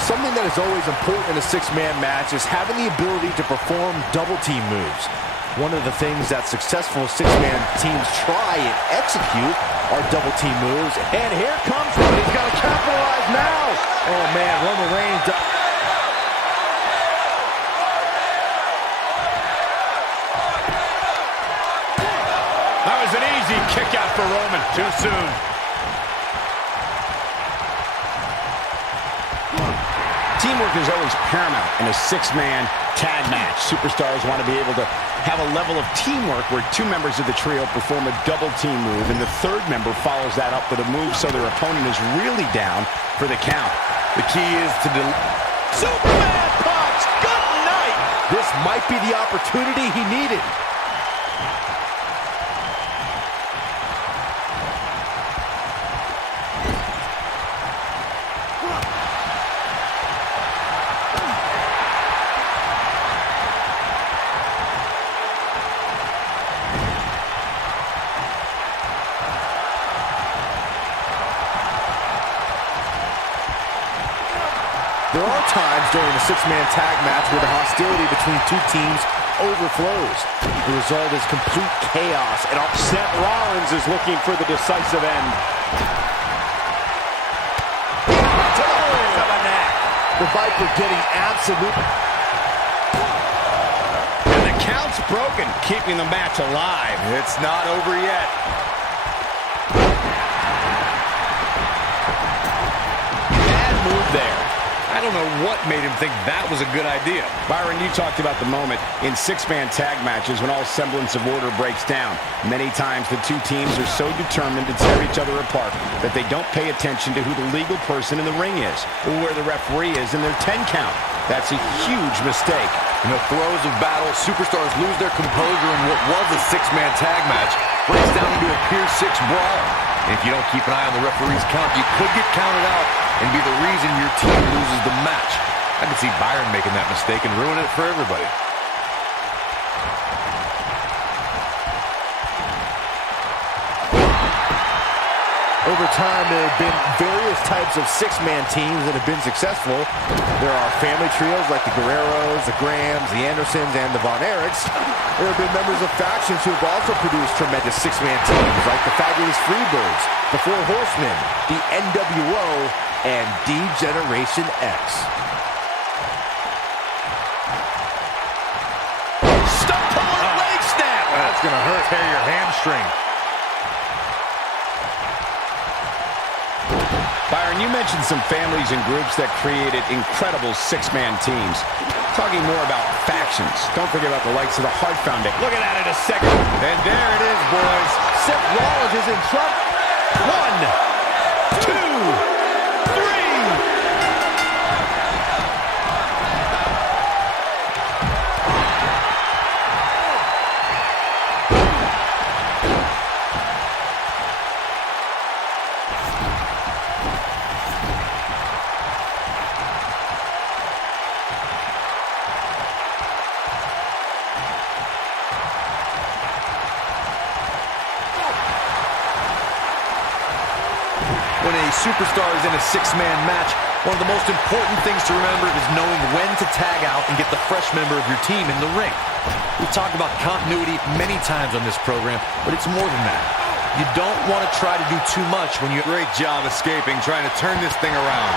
Something that is always important in a six-man match is having the ability to perform double-team moves. One of the things that successful six-man teams try and execute are double-team moves. And here comes one. He's got to capitalize now. Oh, man, Roman Reigns. That was an easy kick out for Roman. Too soon. Teamwork is always paramount in a six-man tag match. Superstars want to be able to have a level of teamwork where two members of the trio perform a double-team move, and the third member follows that up with a move so their opponent is really down for the count. The key is to Superman punch! Good night! This might be the opportunity he needed. There are times during a six-man tag match where the hostility between two teams overflows. The result is complete chaos, and Seth Rollins is looking for the decisive end. the Viper getting absolute. And the count's broken, keeping the match alive. It's not over yet. Bad move there. I don't know what made him think that was a good idea. Byron, you talked about the moment in six-man tag matches when all semblance of order breaks down. Many times the two teams are so determined to tear each other apart that they don't pay attention to who the legal person in the ring is or where the referee is in their 10 count. That's a huge mistake. In the throes of battle, superstars lose their composure in what was a six-man tag match breaks down into a pure six brawl. And if you don't keep an eye on the referee's count, you could get counted out and be the reason your team loses the match. I can see Byron making that mistake and ruin it for everybody. Over time, there have been various types of six-man teams that have been successful. There are family trios like the Guerreros, the Grahams, the Andersons, and the Von Erichs. There have been members of factions who have also produced tremendous six-man teams like the Fabulous Freebirds, the Four Horsemen, the NWO, and D-Generation X. Stop pulling a leg snap! That's going to hurt. Tear your hamstring. Byron, you mentioned some families and groups that created incredible six-man teams. Talking more about factions. Don't forget about the likes of the Hart Foundation. Look at that in a second. And there it is, boys. Seth Rollins is in trouble. 1, 2, 3. a superstar is in a six-man match, one of the most important things to remember is knowing when to tag out and get the fresh member of your team in the ring. We've talked about continuity many times on this program, but it's more than that. You don't want to try to do too much when you... Great job escaping, trying to turn this thing around.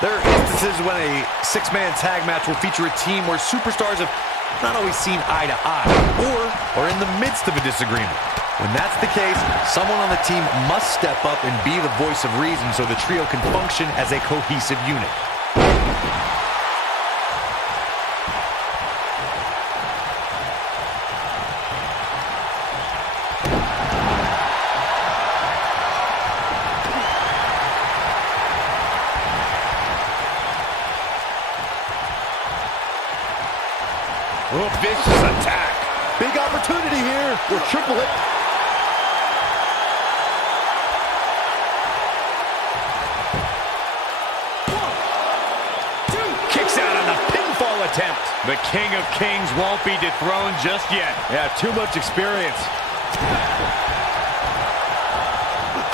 There are instances when a six-man tag match will feature a team where superstars have not always seen eye to eye or are in the midst of a disagreement. When that's the case, someone on the team must step up and be the voice of reason so the trio can function as a cohesive unit. Oh, vicious attack. Big opportunity here with Triple H. Kicks out on the pinfall attempt. The King of Kings won't be dethroned just yet. Yeah, too much experience.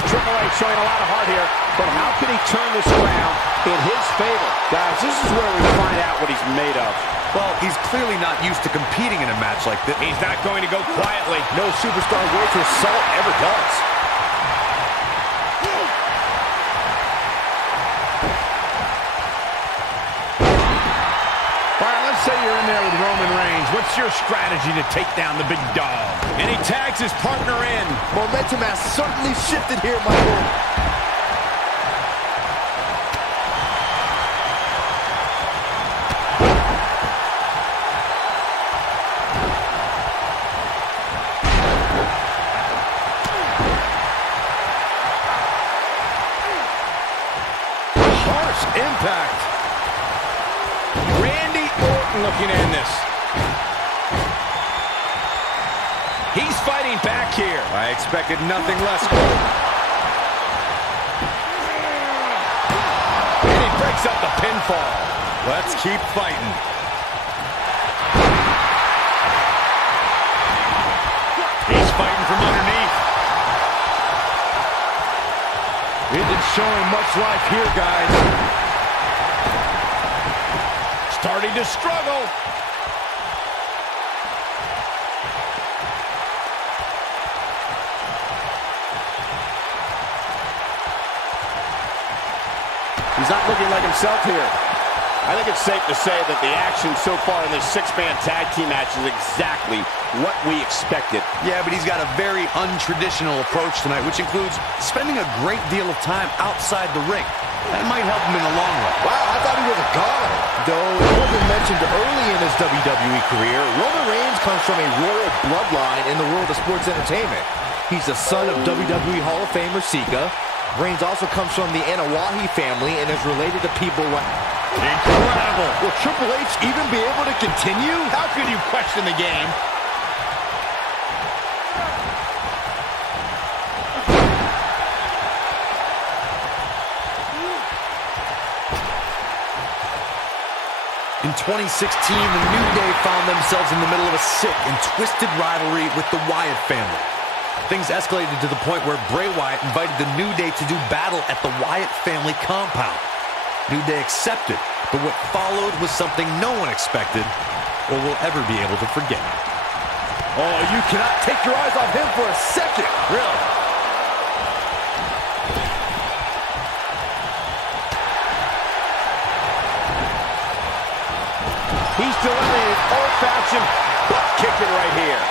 Triple H showing a lot of heart here, but how can he turn this around in his favor? Guys, this is where we find out what he's made of. Well, he's clearly not used to competing in a match like this. He's not going to go quietly. No superstar worth his salt ever does. All right, let's say you're in there with Roman Reigns. What's your strategy to take down the big dog? And he tags his partner in. Momentum has certainly shifted here, Michael. Impact. Randy Orton looking to end this. He's fighting back here. I expected nothing less. And he breaks up the pinfall. Let's keep fighting. He's fighting from underneath. Isn't showing much life here, guys. Starting to struggle. He's not looking like himself here. I think it's safe to say that the action so far in this six-man tag team match is exactly what we expected. Yeah, but he's got a very untraditional approach tonight, which includes spending a great deal of time outside the ring. That might help him in the long run. Wow, I thought he was a god. Though it wasn't mentioned early in his WWE career, Roman Reigns comes from a royal bloodline in the world of sports entertainment. He's the son of WWE Hall of Famer Sika. Reigns also comes from the Anawahi family and is related to people like... Incredible. Will Triple H even be able to continue? How could you question the game? In 2016, the New Day found themselves in the middle of a sick and twisted rivalry with the Wyatt family. Things escalated to the point where Bray Wyatt invited the New Day to do battle at the Wyatt family compound. New Day accepted, but what followed was something no one expected or will ever be able to forget. Oh, you cannot take your eyes off him for a second. Really? He's delivering an old-fashioned butt kicking right here.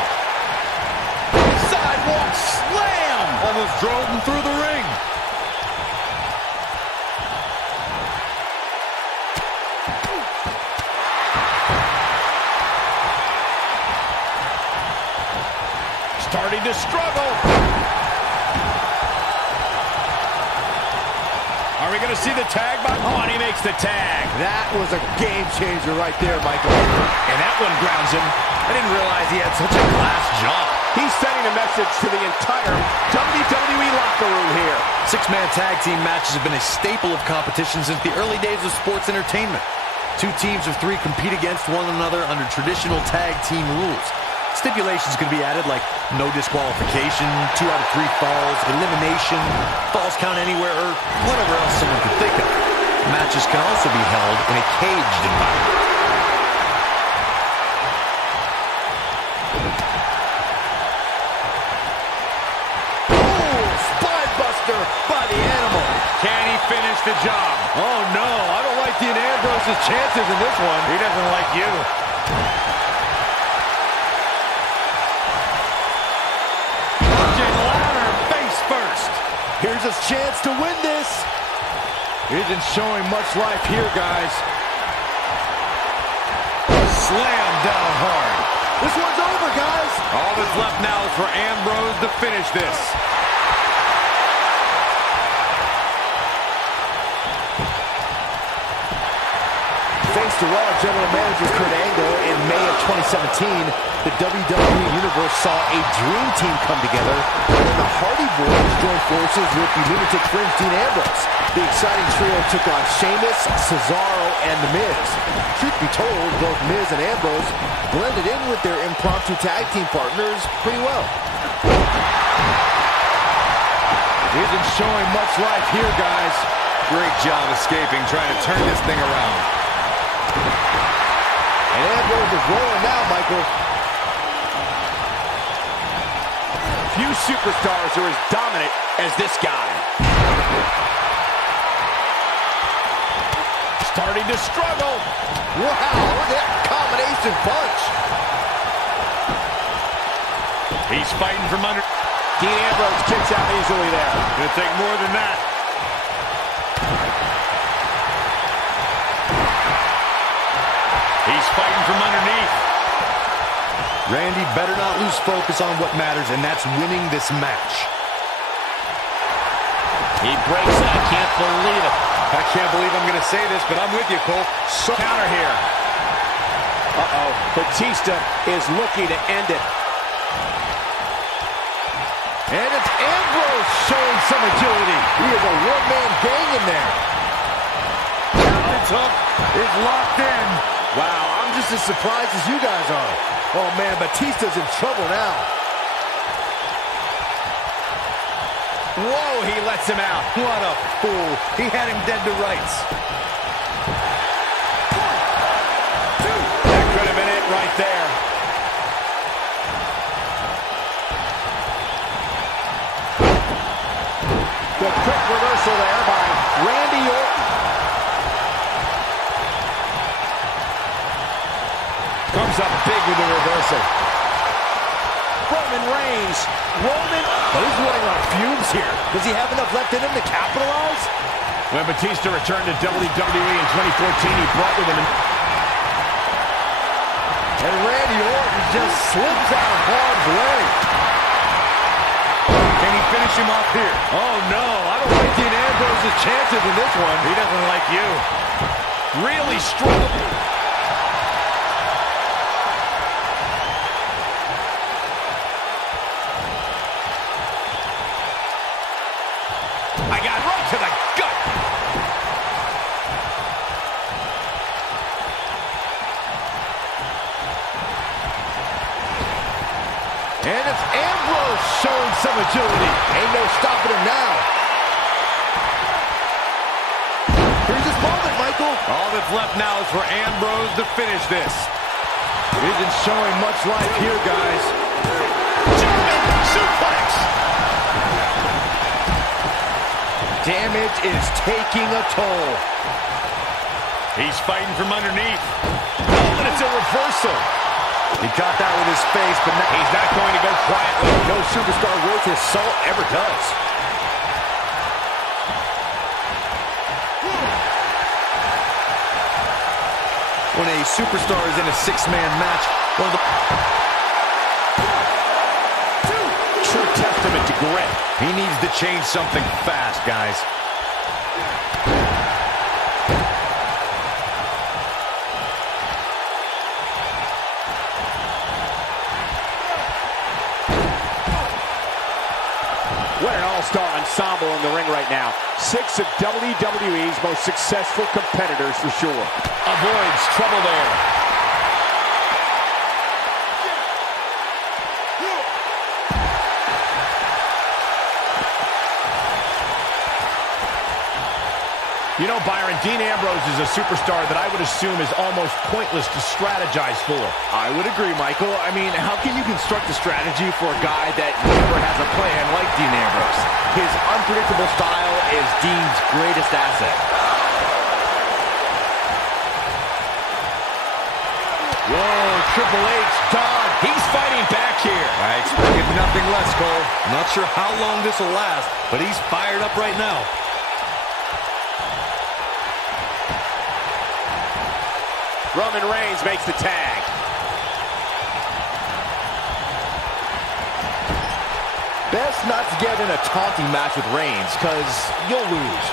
Sidewalk slam! Almost drove him through the ring. Starting to struggle. Are we going to see the tag? Oh, and he makes the tag. That was a game changer right there, Michael. And that one grounds him. I didn't realize he had such a glass jaw. He's sending a message to the entire WWE locker room here. Six-man tag team matches have been a staple of competition since the early days of sports entertainment. Two teams of three compete against one another under traditional tag team rules. Stipulations can be added like no disqualification, 2 out of 3 falls, elimination, falls count anywhere, or whatever else someone could think of. Matches can also be held in a caged environment. By the animal. Can he finish the job? Oh no, I don't like Dean Ambrose's chances in this one. He doesn't like you. Punching ladder face first. Here's his chance to win this. Isn't showing much life here, guys. Slam down hard. This one's over, guys. All that's left now is for Ambrose to finish this. Thanks to Raw General Manager Kurt Angle, in May of 2017, the WWE Universe saw a dream team come together when the Hardy Boys joined forces with the lunatic fringe Dean Ambrose. The exciting trio took on Sheamus, Cesaro, and The Miz. Truth be told, both Miz and Ambrose blended in with their impromptu tag team partners pretty well. Isn't showing much life here, guys. Great job escaping, trying to turn this thing around. And Ambrose is rolling now, Michael. Few superstars are as dominant as this guy. Starting to struggle. Wow, look at that combination punch. He's fighting from under. Dean Ambrose kicks out easily there. Gonna take more than that. He's fighting from underneath. Randy better not lose focus on what matters, and that's winning this match. He breaks it. I can't believe it. I can't believe I'm going to say this, but I'm with you, Cole. Counter here. Uh-oh. Batista is looking to end it. And it's Ambrose showing some agility. He is a one-man gang in there. Counter hook is locked in. Wow, I'm just as surprised as you guys are. Oh, man, Batista's in trouble now. Whoa, he lets him out. What a fool. He had him dead to rights. That could have been it right there. The quick reversal there by Randy Orton. Comes up big with the reversal. Roman Reigns. But he's running on fumes here. Does he have enough left in him to capitalize? When Batista returned to WWE in 2014, he brought with him And Randy Orton just slips out of harm's way. Can he finish him off here? Oh, no. I don't like Dean Ambrose's chances in this one. He doesn't like you. really struggling. I got right to the gut. And it's Ambrose showing some agility. Ain't no stopping him now. Here's his moment, Michael. All that's left now is for Ambrose to finish this. Isn't showing much life here, guys. German suplex. Damage is taking a toll. He's fighting from underneath. Oh, and it's a reversal. He got that with his face, but He's not going to go quietly. No superstar worth his salt ever does. when a superstar is in a six-man match, one of the... True testament to grit. He needs to change something fast, guys. all-star ensemble in the ring right now. 6 of WWE's most successful competitors for sure. Avoids trouble there. You know, Byron, Dean Ambrose is a superstar that I would assume is almost pointless to strategize for. I would agree, Michael. I mean, how can you construct a strategy for a guy that never has a plan like Dean Ambrose? His unpredictable style is Dean's greatest asset. Whoa, Triple H, done. He's fighting back here. I expected nothing less, Cole. Not sure how long this will last, but he's fired up right now. Roman Reigns makes the tag. Best not to get in a taunting match with Reigns, because you'll lose.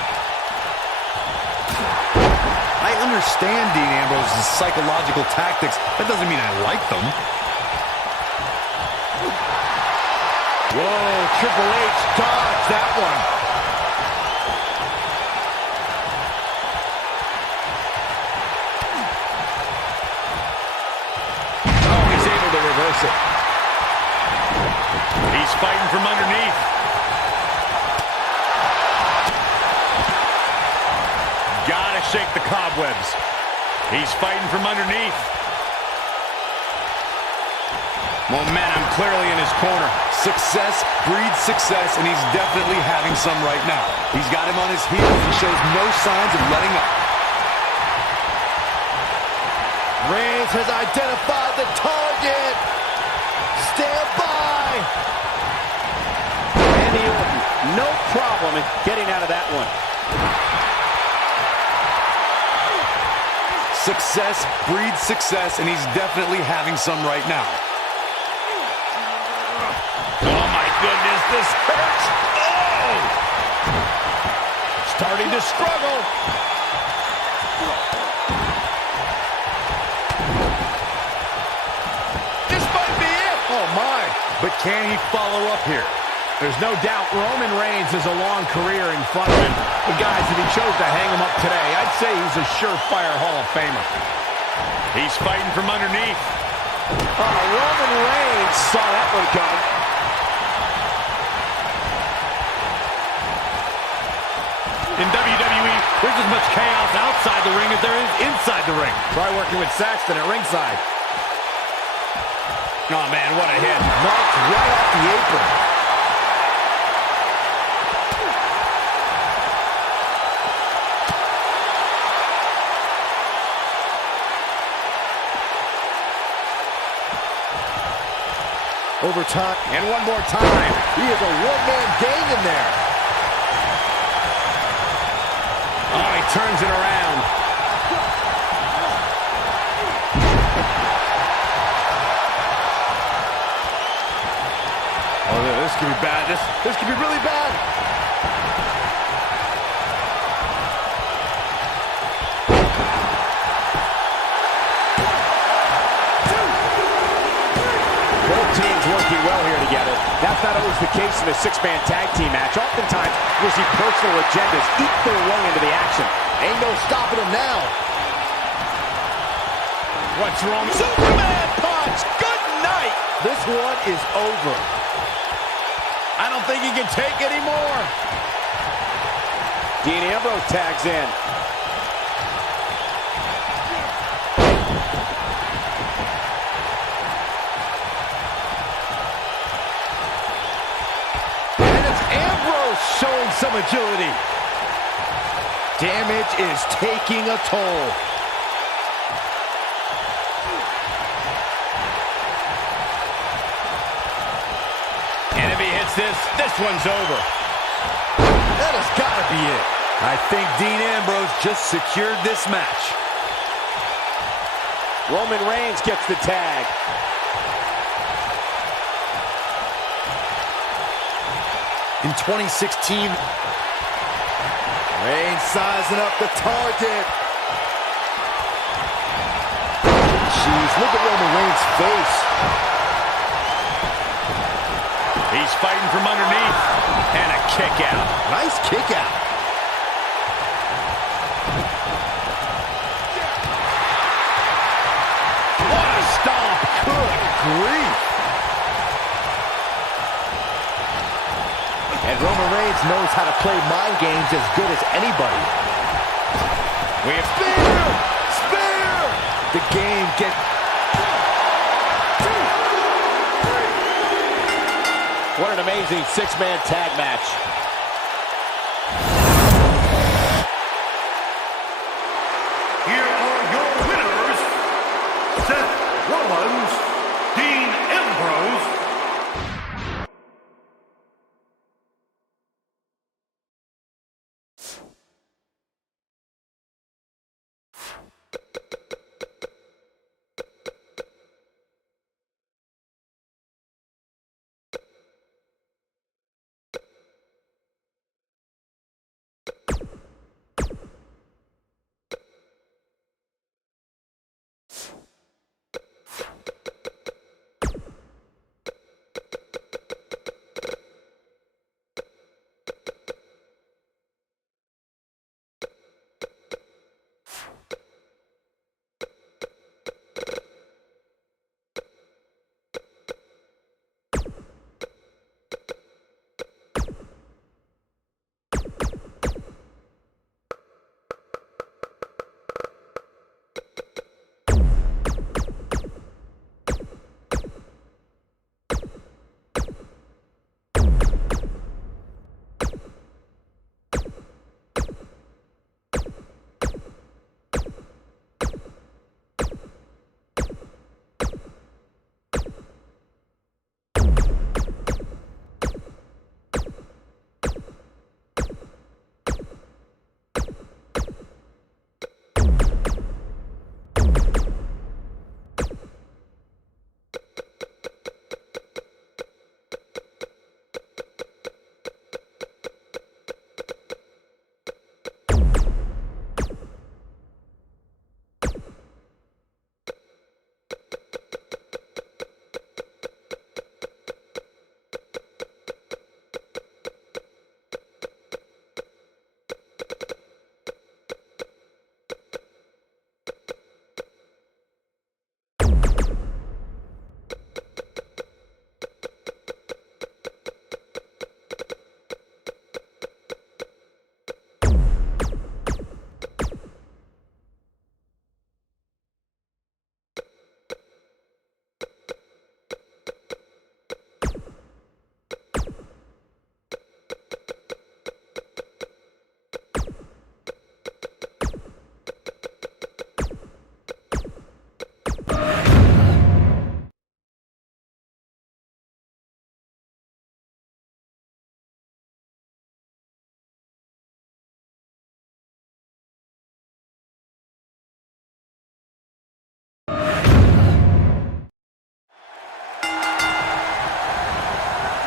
I understand Dean Ambrose's psychological tactics. That doesn't mean I like them. Whoa, Triple H dodged that one. He's fighting from underneath. Gotta shake the cobwebs. He's fighting from underneath. Momentum clearly in his corner. Success breeds success, and he's definitely having some right now. He's got him on his heels and shows no signs of letting up. Reigns has identified the target. Stand by. Randy Orton, no problem in getting out of that one. Success breeds success, and he's definitely having some right now. Oh my goodness, this hurts. Oh! Starting to struggle. This might be it. Oh my. But can he follow up here? There's no doubt Roman Reigns has a long career in front of him. But guys, if he chose to hang him up today, I'd say he's a surefire Hall of Famer. He's fighting from underneath. Roman Reigns saw that one coming. In WWE, there's as much chaos outside the ring as there is inside the ring. Try working with Saxton at ringside. Oh man, what a hit. Knocked right off the apron. Overtime. And one more time. He is a one-man gang in there. Oh, he turns it around. Oh, this could be bad. This could be really bad. Both teams working well here together. That's not always the case in a six-man tag team match. Oftentimes, we'll see personal agendas eat their way into the action. Ain't no stopping him now. What's wrong? Superman punch! Good night! This one is over. I don't think he can take anymore. Dean Ambrose tags in. And it's Ambrose showing some agility. Damage is taking a toll. And if he hits this one's over. That has got to be it. I think Dean Ambrose just secured this match. Roman Reigns gets the tag. In 2016, Reigns sizing up the target. Jeez, look at Roman Reigns' face. He He's fighting from underneath. And a kick out. Nice kick out. What a stomp. Good grief. And Roman Reigns knows how to play mind games as good as anybody. We have Spear! Spear! The game gets... What an amazing six-man tag match. Here are your winners, Seth Rollins, Dean Ambrose,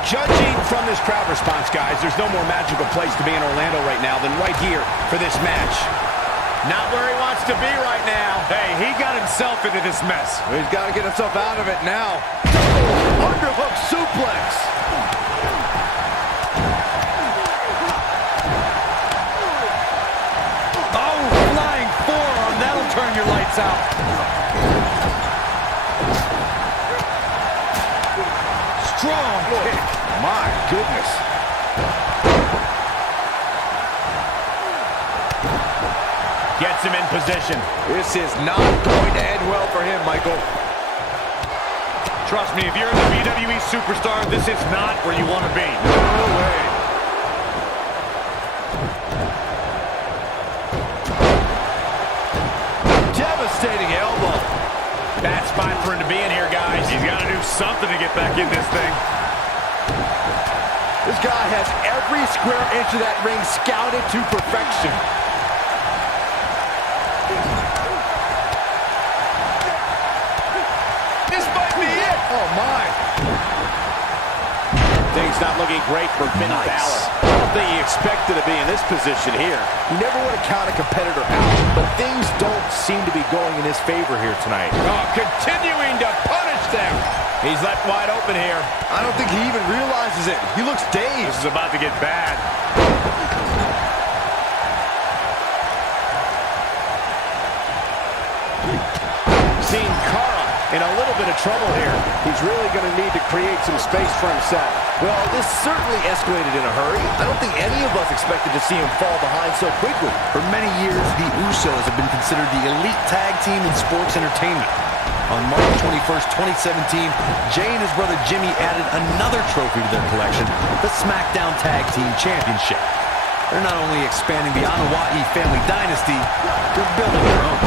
Judging from this crowd response, guys, there's no more magical place to be in Orlando right now than right here for this match. Not where he wants to be right now. Hey, he got himself into this mess. He's got to get himself out of it now. Double underhook suplex. Oh, flying forearm. That'll turn your lights out. Strong kick. My goodness. Gets him in position. This is not going to end well for him, Michael. Trust me, if you're a WWE superstar, this is not where you want to be. No way. Devastating elbow. Bad spot for him to be in here, guys. He's got to do something to get back in this thing. This guy has every square inch of that ring scouted to perfection. This might be it. Oh, my. They It's not looking great for Finn Balor. I don't think he expected to be in this position here. You never want to count a competitor out, but things don't seem to be going in his favor here tonight. Oh, continuing to punish them. He's left wide open here. I don't think he even realizes it. He looks dazed. This is about to get bad. Seen Cara in a little bit of trouble here. He's really going to need to create some space for himself. Well, this certainly escalated in a hurry. I don't think any of us expected to see him fall behind so quickly. For many years, the Usos have been considered the elite tag team in sports entertainment. On March 21st, 2017, Jay and his brother Jimmy added another trophy to their collection, the SmackDown Tag Team Championship. They're not only expanding the Anoa'i family dynasty, they're building their own.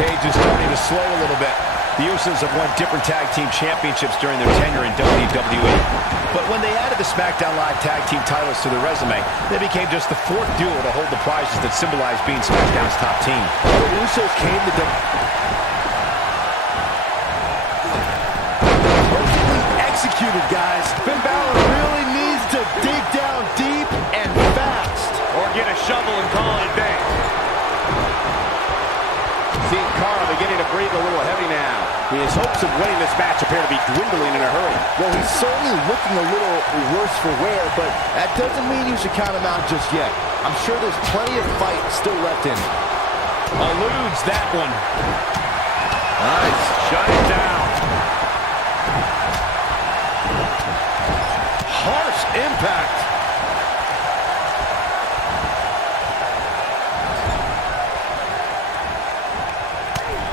Page is starting to slow a little bit. The Usos have won different tag team championships during their tenure in WWE. But when they added the SmackDown Live tag team titles to their resume, they became just the fourth duo to hold the prizes that symbolize being SmackDown's top team. The Usos came to perfectly executed, guys. Finn Balor really needs to dig down deep and fast. Or get a shovel and call it a day. Seeing Cara beginning to breathe a little heavy now. His hopes of winning this match appear to be dwindling in a hurry. Well, he's certainly looking a little worse for wear, but that doesn't mean you should count him out just yet. I'm sure there's plenty of fight still left in him. Eludes that one. Nice. Shut it down. Harsh impact.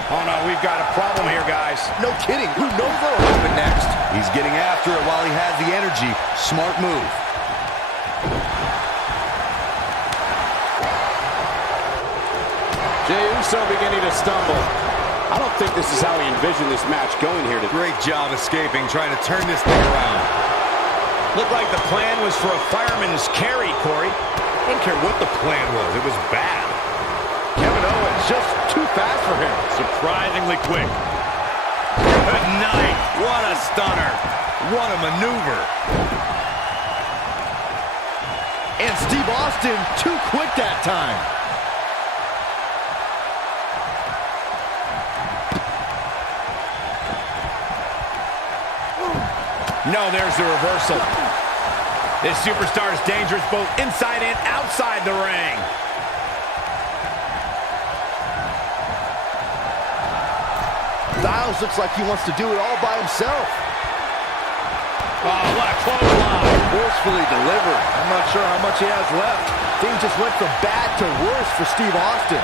Oh, no, we've got a problem here, guys. No kidding. Who knows what'll happen next? He's getting after it while he has the energy. Smart move. Jey Uso beginning to stumble. I don't think this is how he envisioned this match going here today. Great job escaping, trying to turn this thing around. Looked like the plan was for a fireman's carry, Corey. I don't care what the plan was. It was bad. Kevin Owens just too fast for him. Surprisingly quick. Good night. What a stunner. What a maneuver. And Steve Austin too quick that time. No, there's the reversal. This superstar is dangerous both inside and outside the ring. Styles looks like he wants to do it all by himself. Oh, what a clothesline. Forcefully delivered. I'm not sure how much he has left. Things just went from bad to worse for Steve Austin.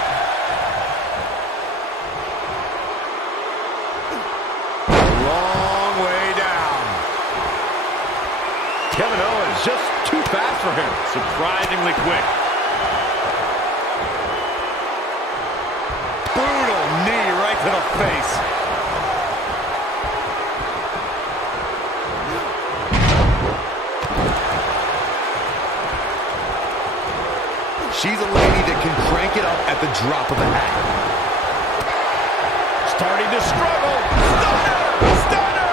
Long way down. Kevin Owens just too fast for him. Surprisingly quick. Brutal knee right to the face. She's a lady that can crank it up at the drop of a hat. Starting to struggle. Stunner! Stunner!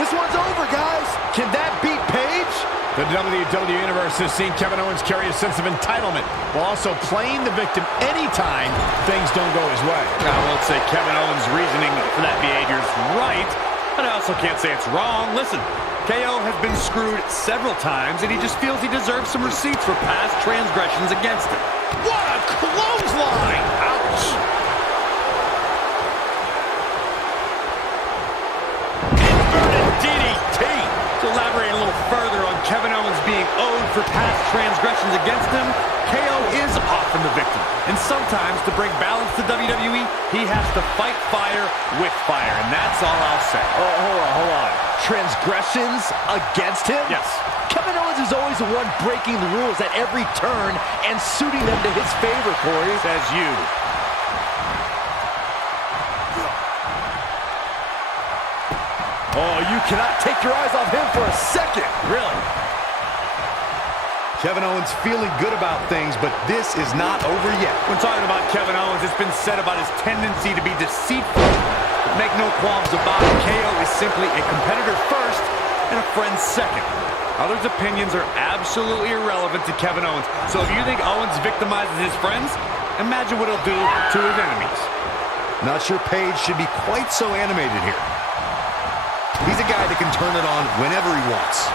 This one's over, guys. Can that beat Paige? The WWE Universe has seen Kevin Owens carry a sense of entitlement while also playing the victim anytime things don't go his way. I won't say Kevin Owens' reasoning for that behavior is right, but I also can't say it's wrong. Listen, KO has been screwed several times, and he just feels he deserves some receipts for past transgressions against him. What a clothesline! Ouch! Inverted DDT! To elaborate a little further on Kevin Owens being owed for past transgressions against him, KO is often the victim. And sometimes, to bring balance to WWE, he has to fight fire with fire, and that's all I'll say. Oh, hold on. Transgressions against him? Yes. Kevin Owens is always the one breaking the rules at every turn and suiting them to his favor, Corey. Says you. Oh, you cannot take your eyes off him for a second. Really? Kevin Owens feeling good about things, but this is not over yet. When talking about Kevin Owens, it's been said about his tendency to be deceitful. But make no qualms about it, KO is simply a competitor first and a friend second. Others' opinions are absolutely irrelevant to Kevin Owens. So if you think Owens victimizes his friends, imagine what he'll do to his enemies. Not sure Paige should be quite so animated here. He's a guy that can turn it on whenever he wants.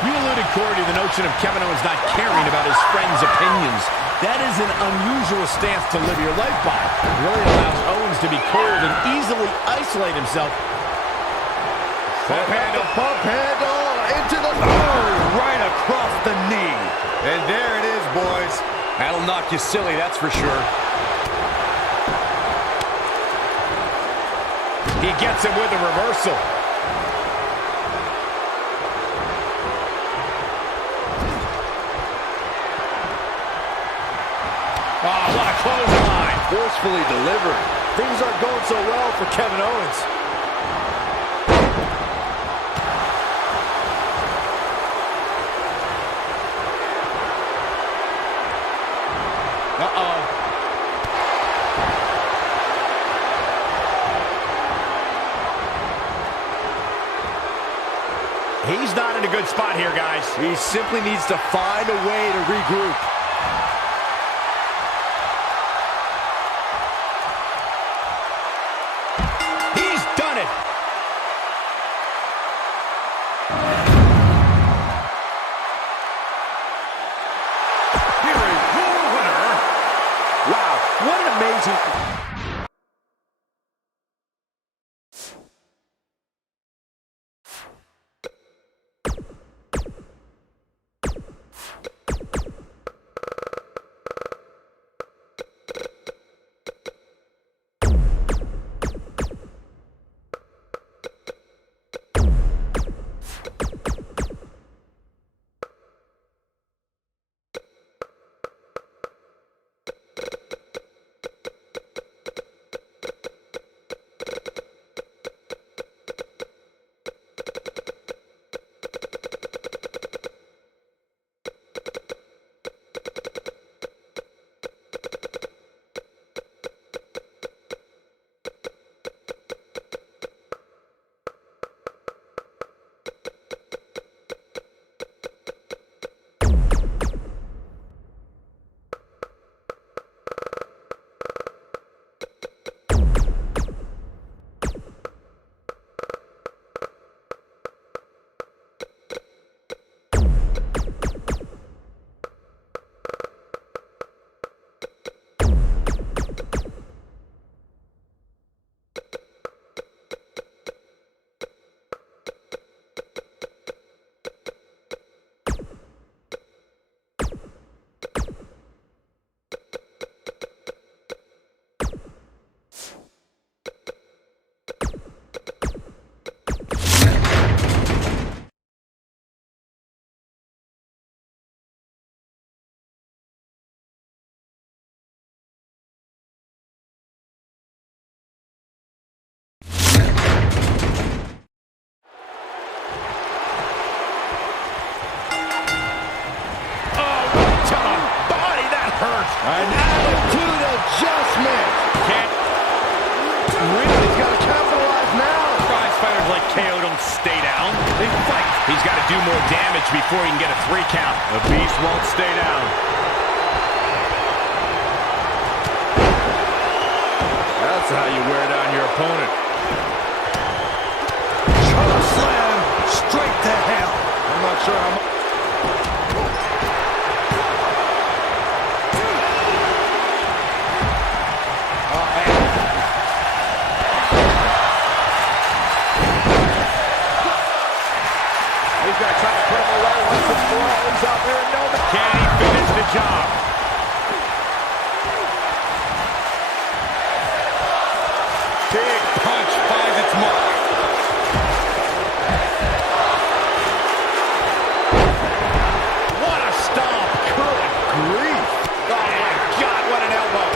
You alluded, Corey, to the notion of Kevin Owens not caring about his friends' opinions. That is an unusual stance to live your life by. It really allows Owens to be cold and easily isolate himself. Pump handle into the... Oh, right across the knee. And there it is, boys. That'll knock you silly, that's for sure. He gets him with a reversal. Oh, what a clothesline. Forcefully delivered. Things aren't going so well for Kevin Owens. Uh-oh. He's not in a good spot here, guys. He simply needs to find a way to regroup. He's done it. Here is your winner. Wow, what an amazing... An attitude adjustment. Can't. Really, he's got to capitalize now. Prize fighters like KO don't stay down. They fight. He's got to do more damage before he can get a 3 count. The beast won't stay down. That's how you wear down your opponent. Choke slam straight to hell. I'm not sure how much. He's going to try to put him away once and for all. He's out there and nobody. Can he finish the job? Big punch finds its mark. What a stomp. Good grief. Oh, my God, what an elbow.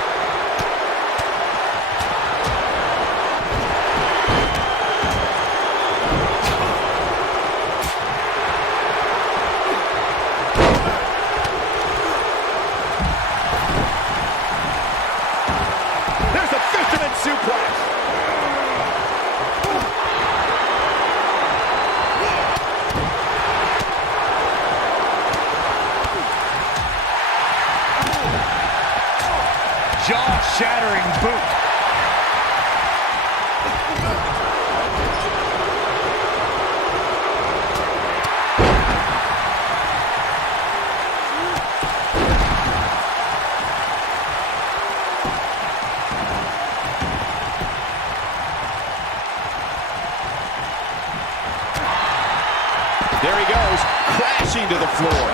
There he goes, crashing to the floor.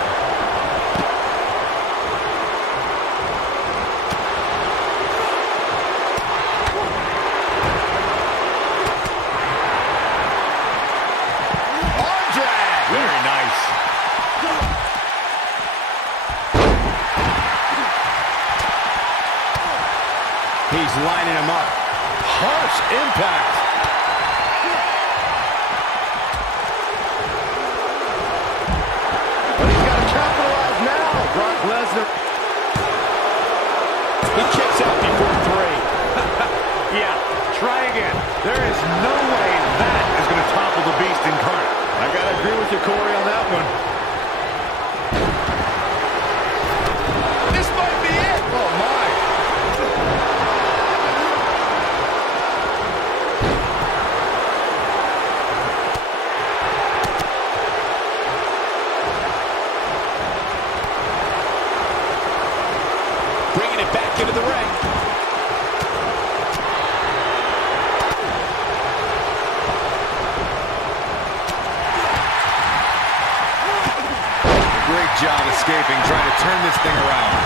Arm drag. Very nice. He's lining him up. Harsh impact. But he's got to capitalize now. Brock Lesnar. He kicks out before 3. Yeah, try again. There is no way that is going to topple the beast incarnate. I got to agree with you, Corey, on that one. This might be it. Oh, my. Bringing it back into the ring. Great job escaping, trying to turn this thing around.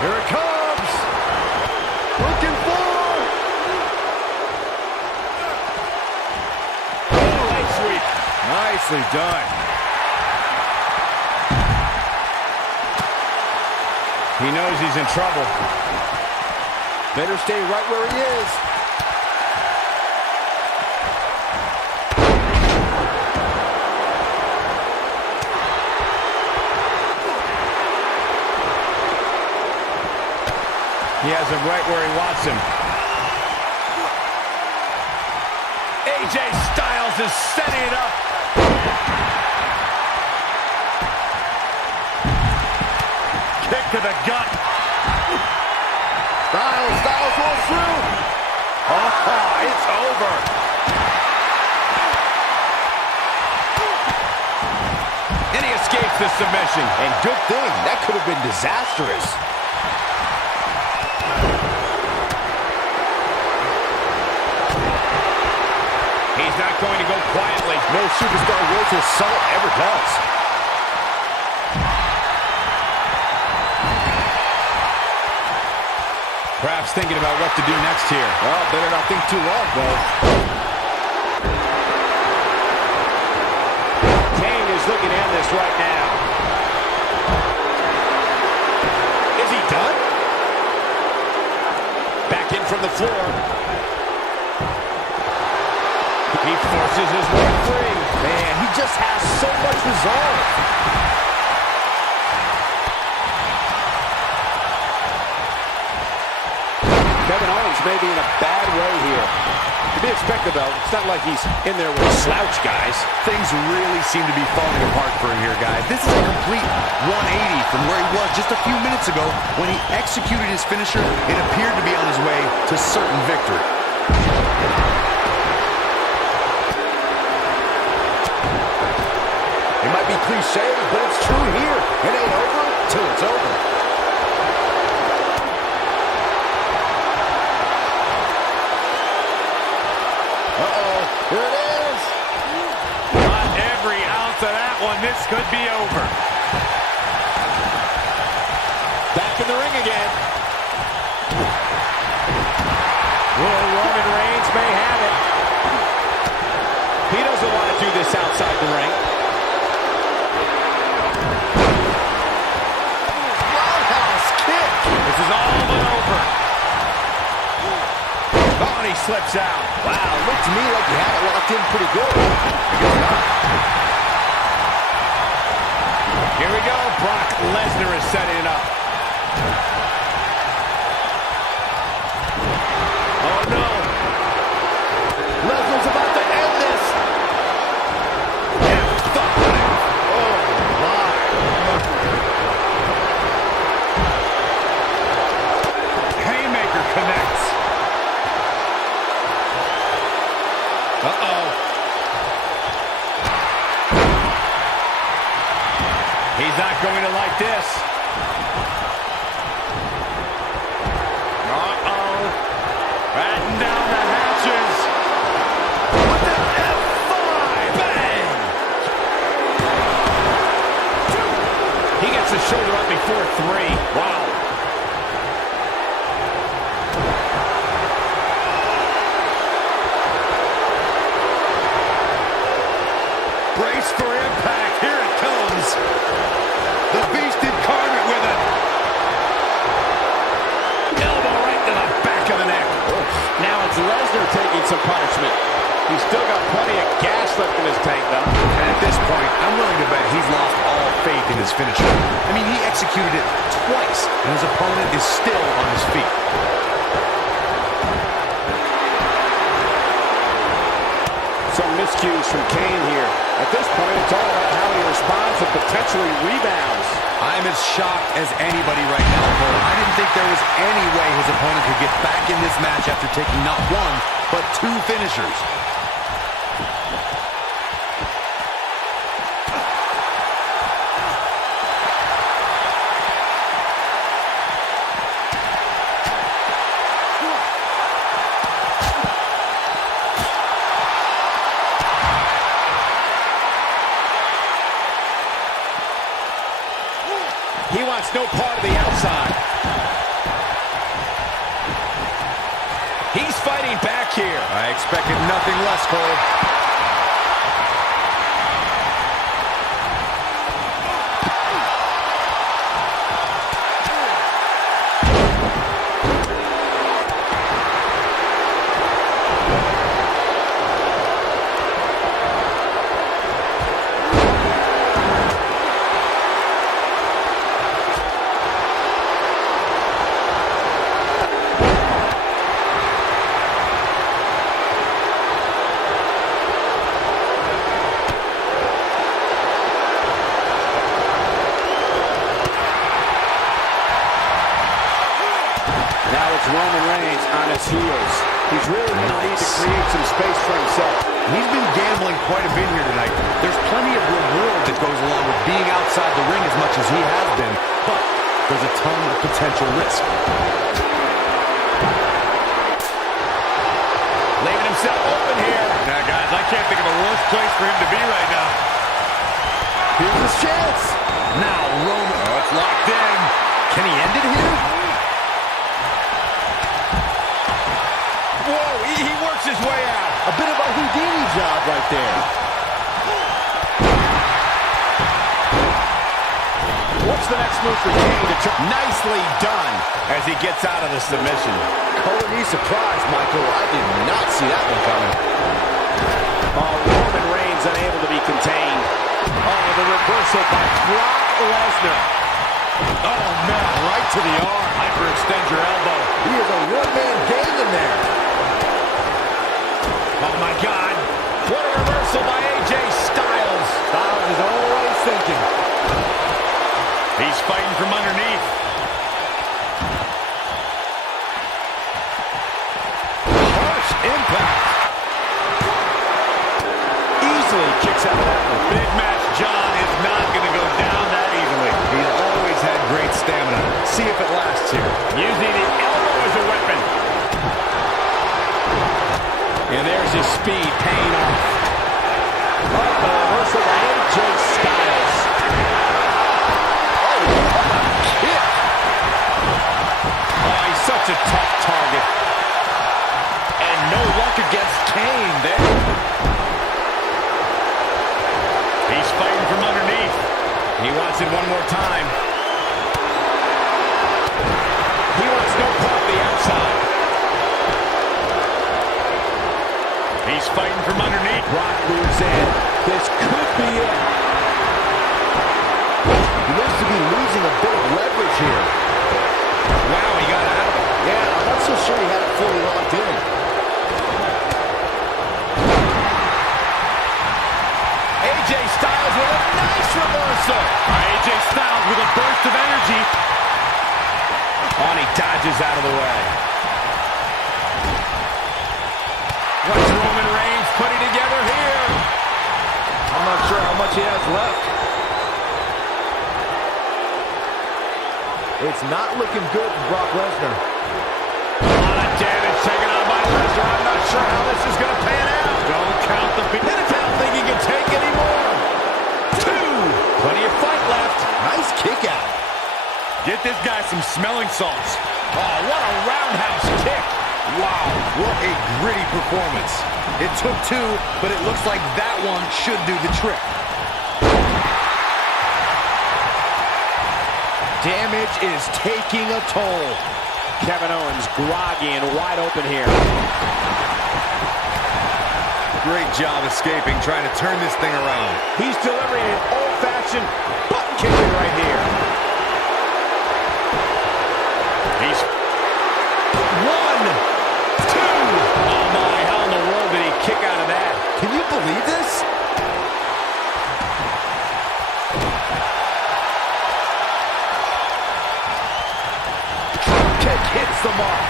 Here it comes. Looking for. Oh, leg sweep. Nicely done. He knows he's in trouble. Better stay right where he is. He has him right where he wants him. AJ Styles is setting it up. Kick to the gut. Styles rolls through. Oh, it's over. And he escapes the submission. And good thing, that could have been disastrous. He's not going to go quietly. No superstar worth his salt ever does. Perhaps thinking about what to do next here. Well, better not think too long, though. Kane is looking at this right now. Is he done? Back in from the floor. He forces his way free. Man, he just has so much resolve. Kevin Owens may be in a bad way here. To be expected, though, it's not like he's in there with slouch guys. Things really seem to be falling apart for him here, guys. This is a complete 180 from where he was just a few minutes ago when he executed his finisher and appeared to be on his way to certain victory. It might be cliche, but it's true here. It ain't over till it's over. Here it is. Not every ounce of that one. This could be over. Back in the ring again. Well, Roman Reigns may have it. He doesn't want to do this outside the ring. Roundhouse kick. This is all but over. Oh, and he slips out. Wow, looked to me like he had it locked in pretty good. I guess not. Here we go. Brock Lesnar is setting it up. Oh, no. Lesnar's about to end this. F5. Oh, my. Haymaker connects. for 3. Wow. Brace for impact. Here it comes. The Beast incarnate with it. Elbow right to the back of the neck. Now it's Lesnar taking some punishment. He's still got plenty of gas left in his tank, though. And at this point, I'm willing to bet he's lost all faith in his finisher. I mean, he executed it twice, and his opponent is still on his feet. Some miscues from Kane here. At this point, it's all about how he responds and potentially rebounds. I'm as shocked as anybody right now, Cole. I didn't think there was any way his opponent could get back in this match after taking not one, but 2 finishers. He wants no part of the outside. He's fighting back here. I expected nothing less, Cole. Now it's Roman Reigns on his heels. He's really going to need to create some space for himself. He's been gambling quite a bit here tonight. There's plenty of reward that goes along with being outside the ring as much as he has been, but there's a ton of potential risk. Leaving himself open here. Now, guys, I can't think of a worse place for him to be right now. Here's his chance. Now Roman. Oh, it's locked in. Can he end it here? Whoa, he works his way out. A bit of a Houdini job right there. What's the next move for Kane to try? Nicely done as he gets out of the submission. Color me surprised, Michael. I did not see that one coming. Roman Reigns unable to be contained. Oh, the reversal by Brock Lesnar. Oh, man, right to the arm. Hyperextend your elbow. He is a one-man gang in there. Oh, my God. What a reversal by AJ Styles. Styles is always thinking. He's fighting from underneath. Harsh impact. Easily kicks out of that one. Big match John is not going to go down that easily. He's always had great stamina. See if it lasts here. Using the elbow as a weapon. And there's his speed paying off. Oh, the reversal by AJ Styles. Oh, what a kick. Oh, he's such a tough target. And no luck against Kane there. He's fighting from underneath. He wants it one more time. He wants no part of the outside. He's fighting from underneath. Brock moves in. This could be it. He looks to be losing a bit of leverage here. Wow, he got out of it. Yeah, I'm not so sure he had it fully locked in. AJ Styles with a nice reversal. AJ Styles with a burst of energy. Oh, and he dodges out of the way. What's Roman Reigns putting together here? I'm not sure how much he has left. It's not looking good for Brock Lesnar. A lot of damage taken on by Lesnar. I'm not sure how this is going to pan out. Don't count the big. And I don't think he can take any more. 2. Plenty of fight left. Nice kick out. Get this guy some smelling salts. Oh, what a roundhouse kick. Wow, what a gritty performance. It took two, but it looks like that one should do the trick. Damage is taking a toll. Kevin Owens groggy and wide open here. Great job escaping, trying to turn this thing around. He's delivering an old-fashioned butt kicking right here. He's 1, 2. Oh my, how in the world did he kick out of that? Can you believe this? Kick hits the mark.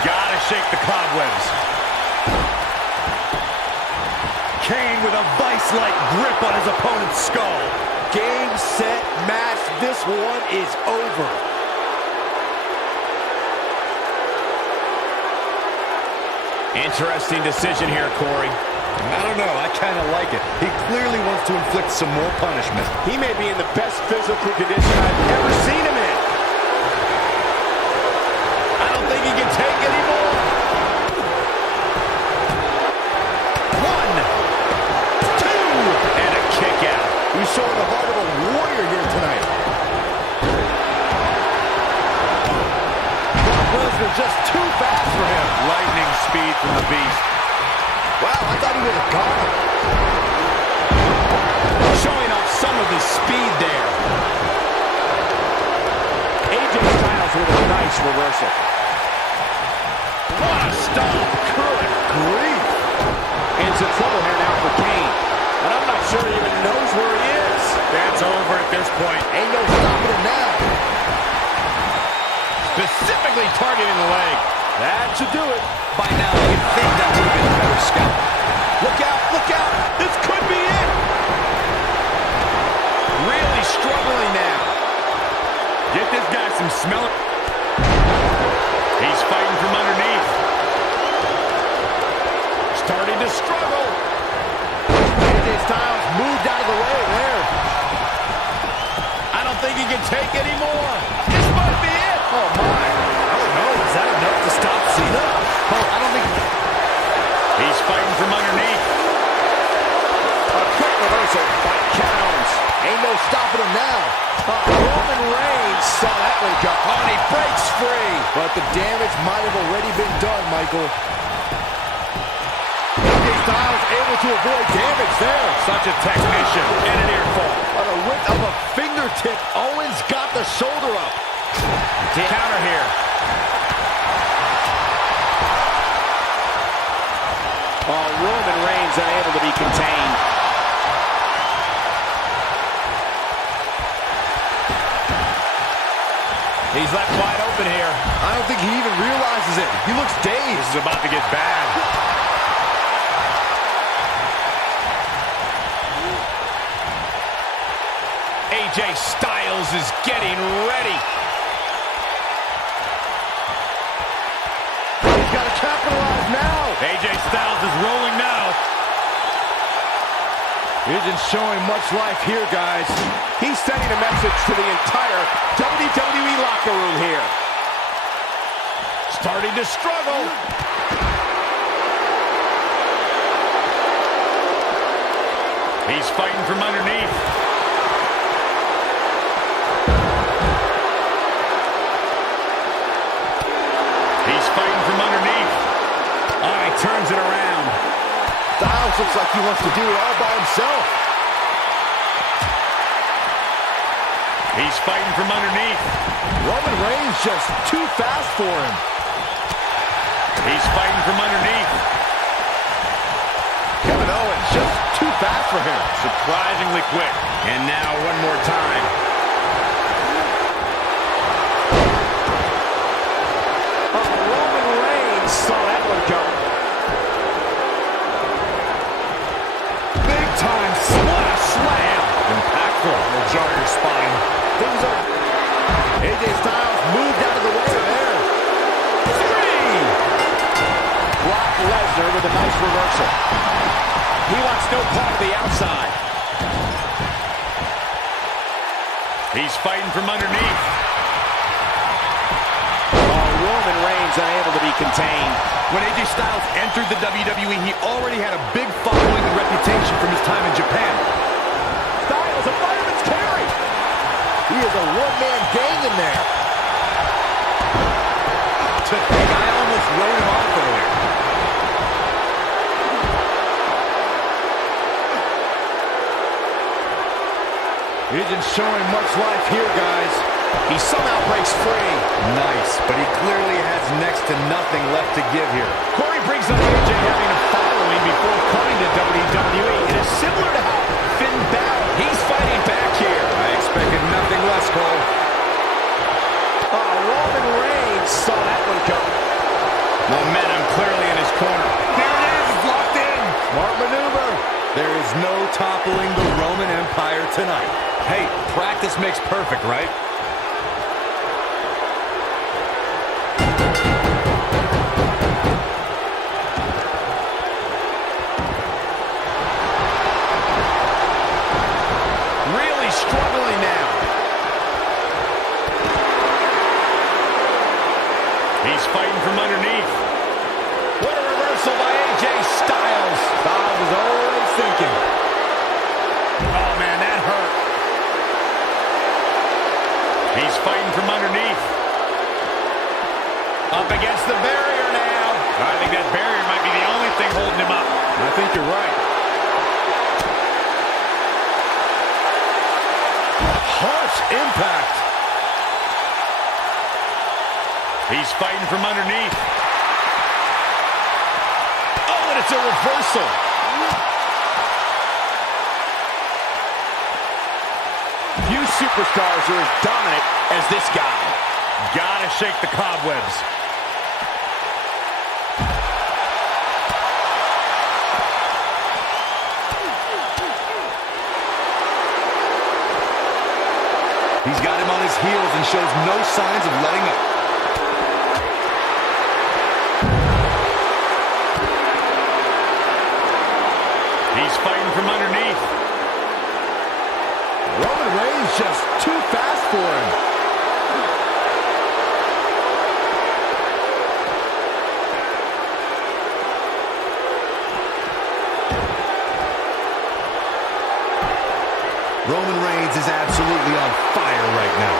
Gotta shake the cobwebs. Kane with a vice-like grip on his opponent's skull. Game, set, match. This one is over. Interesting decision here, Corey. I don't know, I kind of like it. He clearly wants to inflict some more punishment. He may be in the best physical condition I've ever seen him in. I don't think he can take any more. 1, 2, and a kick out. He's showing the heart of a warrior here tonight. Brock Lesnar just too fast for him. Lightning speed from the Beast. Wow, I thought he would have got him. Showing off some of his speed there. AJ Styles with a nice reversal. What a stomp. Good grief. In some trouble here now for Kane. And I'm not sure he even knows where he is. That's over at this point. Ain't no stopping him now. Specifically targeting the leg. That should do it. By now, you'd think that would have been a better scalp. Look out, look out. This could be it. Really struggling now. Get this guy some smelling. He's fighting from underneath. Starting to struggle. AJ Styles moved out of the way there. I don't think he can take any more. This might be it. Oh, my. I don't know, is that enough to stop Cena? Oh, I don't think... He's fighting from underneath. A quick reversal by Kevin Owens. Ain't no stopping him now. Roman Reigns saw that one come. Oh, and he breaks free. But the damage might have already been done, Michael. AJ Styles able to avoid damage there. Such a technician and an earful. On a width of a fingertip, Owens got the shoulder up. Counter here. Oh, Roman Reigns unable to be contained. He's left wide open here. I don't think he even realizes it. He looks dazed. This is about to get bad. AJ Styles is getting ready. He's got to capitalize now. AJ Styles is rolling now. Isn't showing much life here, guys. He's sending a message to the entire WWE locker room here. Starting to struggle. He's fighting from underneath. He's fighting from underneath. All right, turns it around. Styles looks like he wants to do it all by himself. He's fighting from underneath. Roman Reigns just too fast for him. He's fighting from underneath. Kevin Owens just too fast for him. Surprisingly quick. And now one more time. Roman Reigns saw that one coming. Big time. What a slam. Impactful. Will jar your spine. Things are... AJ Styles moved out of the way there. 3. Brock Lesnar with a nice reversal. He wants no part of the outside. He's fighting from underneath. Roman Reigns unable to be contained. When AJ Styles entered the WWE, he already had a big following and reputation from his time in Japan. Styles, a fireman's carry. He is a one-man gang in there. The guy almost wrote him off earlier. He isn't showing much life here, guys. He somehow breaks free. Nice, but he clearly has next to nothing left to give here. Corey brings up AJ having a following before coming to WWE. It is similar to how Finn Balor, he's fighting back here. I expected nothing less, Cole. Roman Reigns saw that one coming. Momentum clearly in his corner. There it is, it's locked in. Smart maneuver. There is no toppling the Roman Empire tonight. Hey, practice makes perfect, right? Really struggling now. He's fighting from underneath. What a reversal by AJ Styles. Styles is always thinking. Oh, man, that hurt. He's fighting from underneath. Up against the barrier now. I think that barrier might be the only thing holding him up. I think you're right. Harsh impact. He's fighting from underneath. Oh, and it's a reversal. Few superstars are as dominant as this guy. Gotta shake the cobwebs. He's got him on his heels and shows no signs of letting up. He's fighting from underneath. Roman Reigns just too fast for him. Roman Reigns is absolutely on fire right now.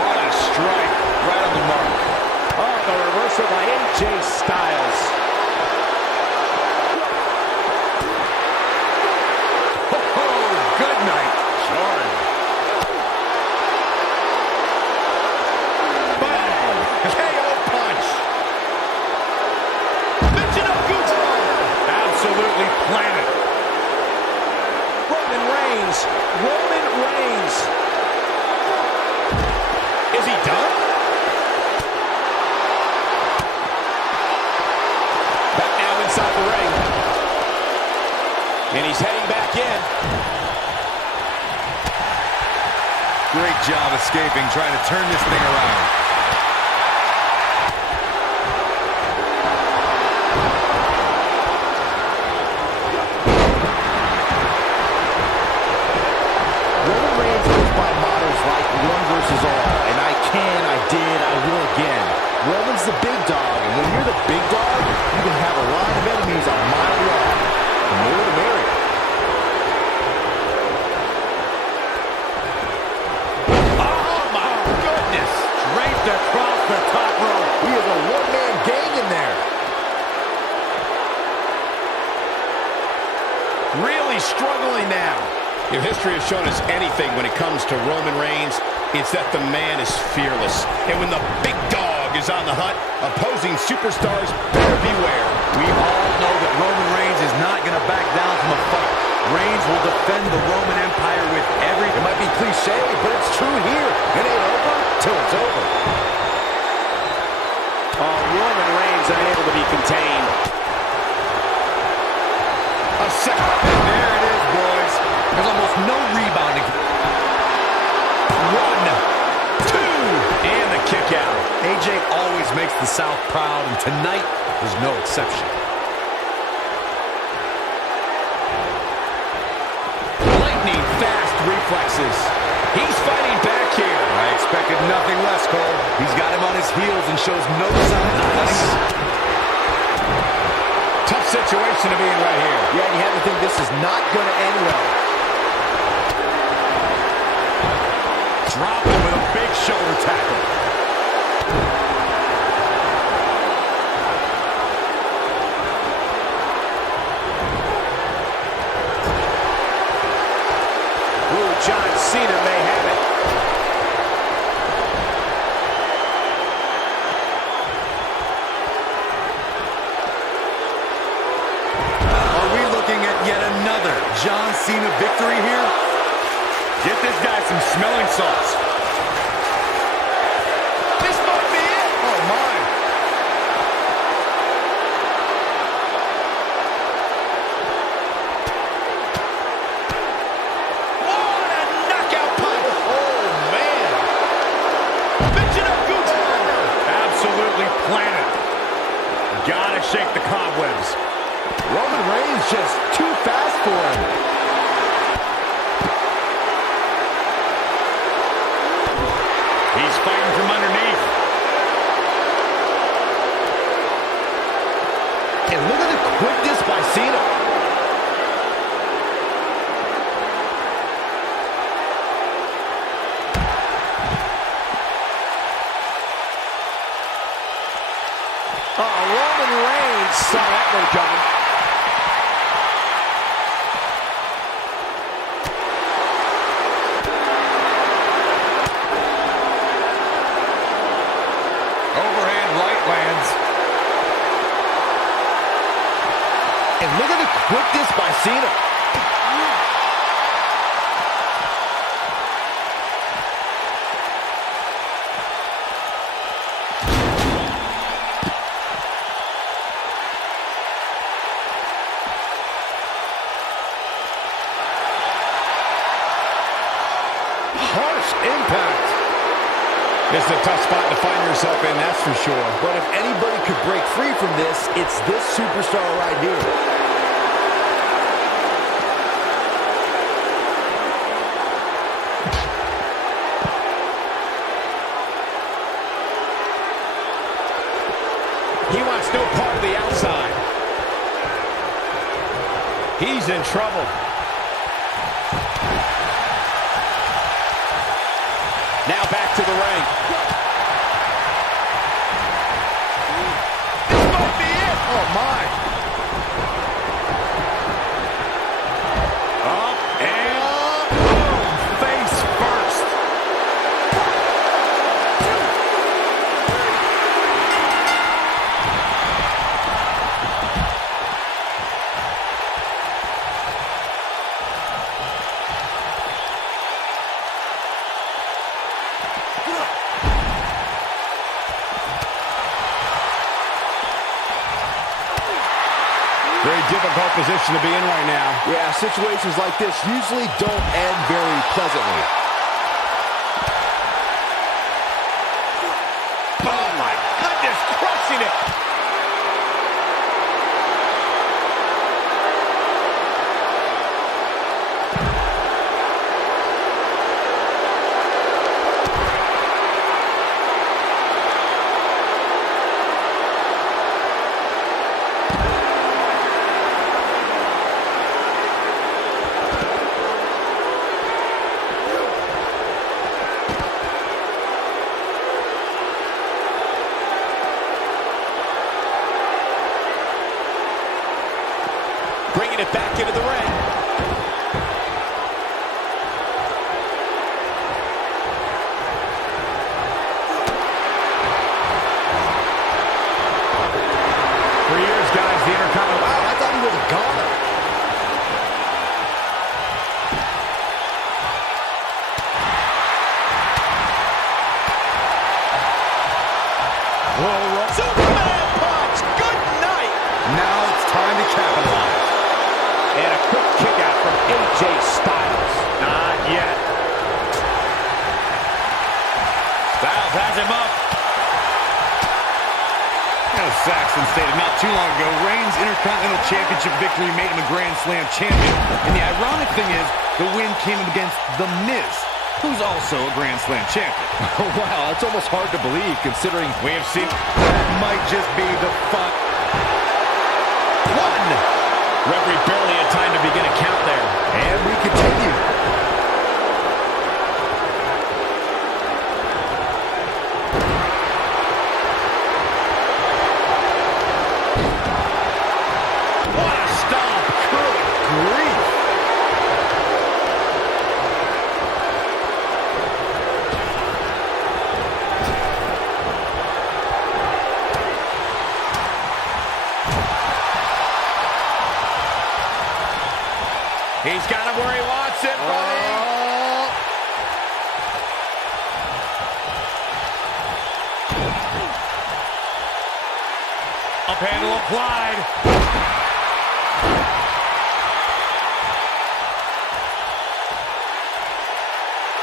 What a strike. Right on the mark. Oh, the reversal by AJ Styles. Good night. Sorry. Bang! KO punch. Michinoku. Absolutely planted. Roman Reigns. Roman Reigns. Is he done? Back now inside the ring. And he's heading back in. Great job escaping, trying to turn this thing around. Roman Reigns goes by mottos like one versus all, and I can, I did, I will again. Roman's the big dog, and when you're the big dog, you can have a line of enemies a mile long. The more the merrier. Oh, my goodness. Draped across the top rope. He is a one-man gang in there. Really struggling now. If history has shown us anything when it comes to Roman Reigns, it's that the man is fearless. And when the big dog is on the hunt, opposing superstars better beware. We all know that Roman Reigns is not going to back down from a fight. Reigns will defend the Roman Empire with every... It might be cliche, but it's true here. It ain't over till it's over. Roman Reigns unable to be contained. A second. And there it is, boys. There's almost no rebounding. 1, 2, and the kick out. AJ always makes the South proud, and tonight is no exception. Lightning reflexes. He's fighting back here. I expected nothing less, Cole. He's got him on his heels and shows no sign of letting go. Tough situation to be in right here. Yeah, and you have to think this is not going to end well. Drop him with a big shoulder tackle. Ooh, John Cena may have it. Are we looking at yet another John Cena victory here? Get this guy some smelling salts. This might be it. Oh, my. What a knockout punch. Oh, man. Bitching up Goose Burger. Absolutely planted. Gotta shake the cobwebs. Roman Reigns just too fast for him. He's fighting from underneath. And look at the quickness by Cena. Roman Reigns saw that one coming. Overhand right lands. And look at the quickness by Cena. Harsh impact. This is a tough spot to find yourself in, that's for sure. But if anybody could break free from this, it's this superstar right here. He wants no part of the outside. He's in trouble. Now back to the ring. This might be it. Oh, my. Up and boom. Face first. Very difficult position to be in right now. Yeah, situations like this usually don't end very pleasantly. Oh, my goodness, crushing it. Bringing it back into the ring. For years, guys, the Intercontinental... Wow, I thought he was a goner. Superman punch! Good night! Now it's time to capitalize. And a quick kick out from AJ Styles. Not yet. Styles has him up. And a Saxton stated not too long ago, Reigns' Intercontinental Championship victory made him a Grand Slam champion. And the ironic thing is, the win came against The Miz, who's also a Grand Slam champion. Wow, that's almost hard to believe considering We have seen that might just be the fun. One. Referee barely had time to begin a count there. And we continue. What a stomp! Good grief! He's got him where he wants it, buddy. Up handle applied.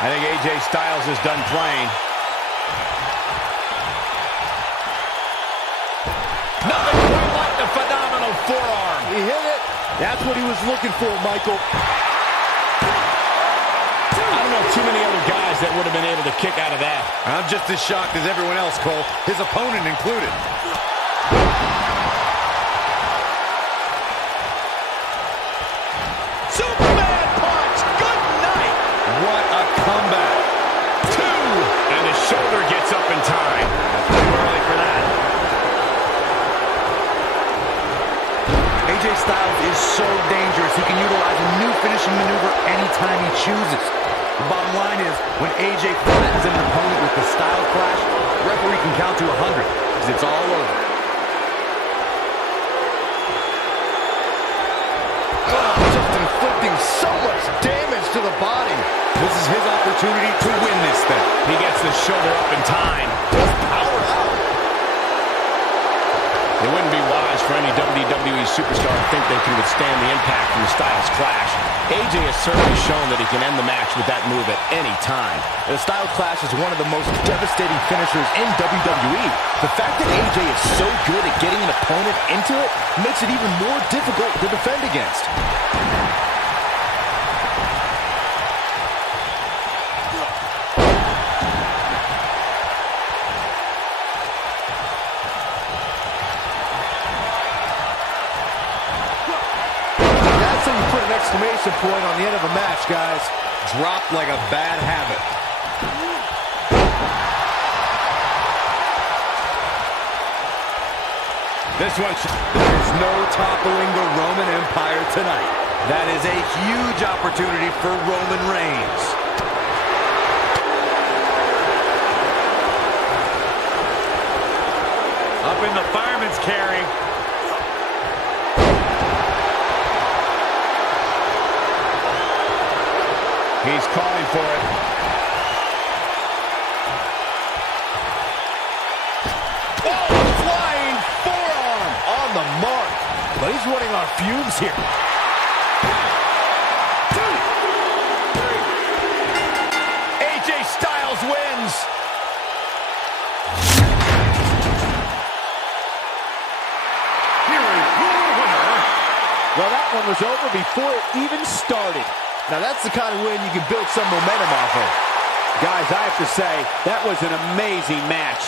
I think AJ Styles is done playing. Nothing quite like the phenomenal forearm. He hit it. That's what he was looking for, Michael. I don't know too many other guys that would have been able to kick out of that. I'm just as shocked as everyone else, Cole, his opponent included. Superman punch. Good night. What a comeback. Two. And the shoulder gets up in time. Too early for that. AJ Styles is so dangerous. He can utilize a new finishing maneuver anytime he chooses. The bottom line is, when AJ flattens an opponent with the style clash, the referee can count to 100, because it's all over. Just inflicting so much damage to the body. This is his opportunity to win this thing. He gets the shoulder up in time. Just powered out. It wouldn't be wise for any WWE superstar to think they can withstand the impact from the Styles clash. AJ has certainly shown that he can end the match with that move at any time. The Styles Clash is one of the most devastating finishers in WWE. The fact that AJ is so good at getting an opponent into it makes it even more difficult to defend against. That's how you put an exclamation point on the end of a match, guys. Dropped like a bad habit. This one's... There's no toppling the Roman Empire tonight. That is a huge opportunity for Roman Reigns. Up in the fireman's carry. He's calling for it. Oh, flying forearm on the mark. But he's running on fumes here. 2, 3. AJ Styles wins. Here is your winner, Well, that one was over before it even started. Now, that's the kind of win you can build some momentum off of. Guys, I have to say, that was an amazing match.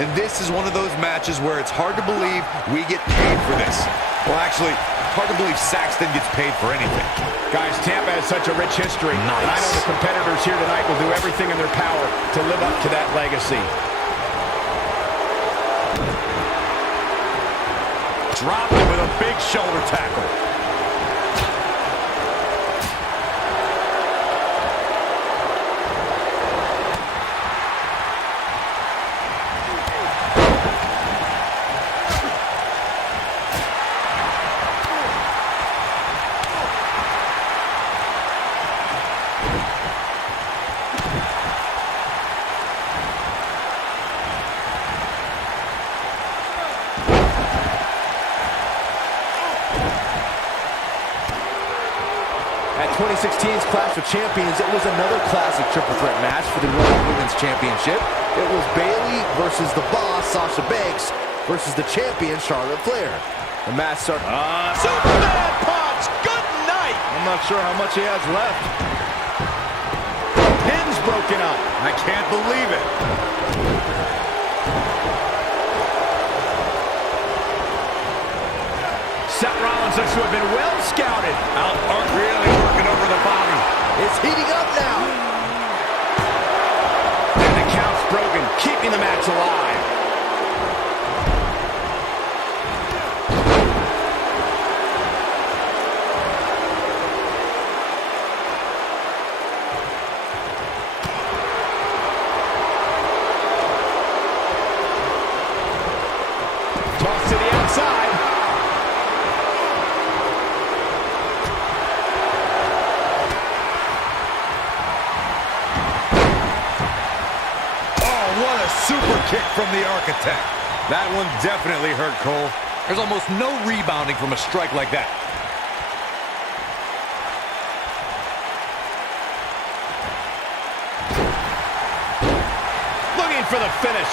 and this is one of those matches where it's hard to believe we get paid for this. Well, actually, hard to believe Saxton gets paid for anything. Guys, Tampa has such a rich history. Nice. And I know the competitors here tonight will do everything in their power to live up to that legacy. Dropped him with a big shoulder tackle. At 2016's Clash of Champions, it was another classic triple threat match for the Raw Women's Championship. It was Bayley versus the Boss, Sasha Banks, versus the champion, Charlotte Flair. The match started... Superman punch! Good night! I'm not sure how much he has left. Pin's broken up. I can't believe it. Seth Rollins looks to have been well scouted. Art really working over the body. It's heating up now. And the count's broken, keeping the match alive. Toss to the outside. What a super kick from the Architect. That one definitely hurt, Cole. There's almost no rebounding from a strike like that. Looking for the finish.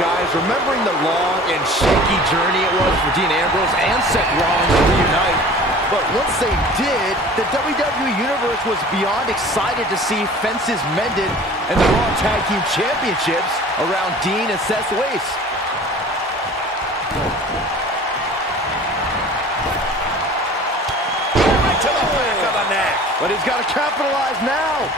Guys, remembering the long and shaky journey it was for Dean Ambrose and Seth Rollins to reunite. But once they did, the WWE Universe was beyond excited to see fences mended and the Raw Tag Team Championships around Dean and Seth's waist. Right to the back of the neck. But he's got to capitalize now.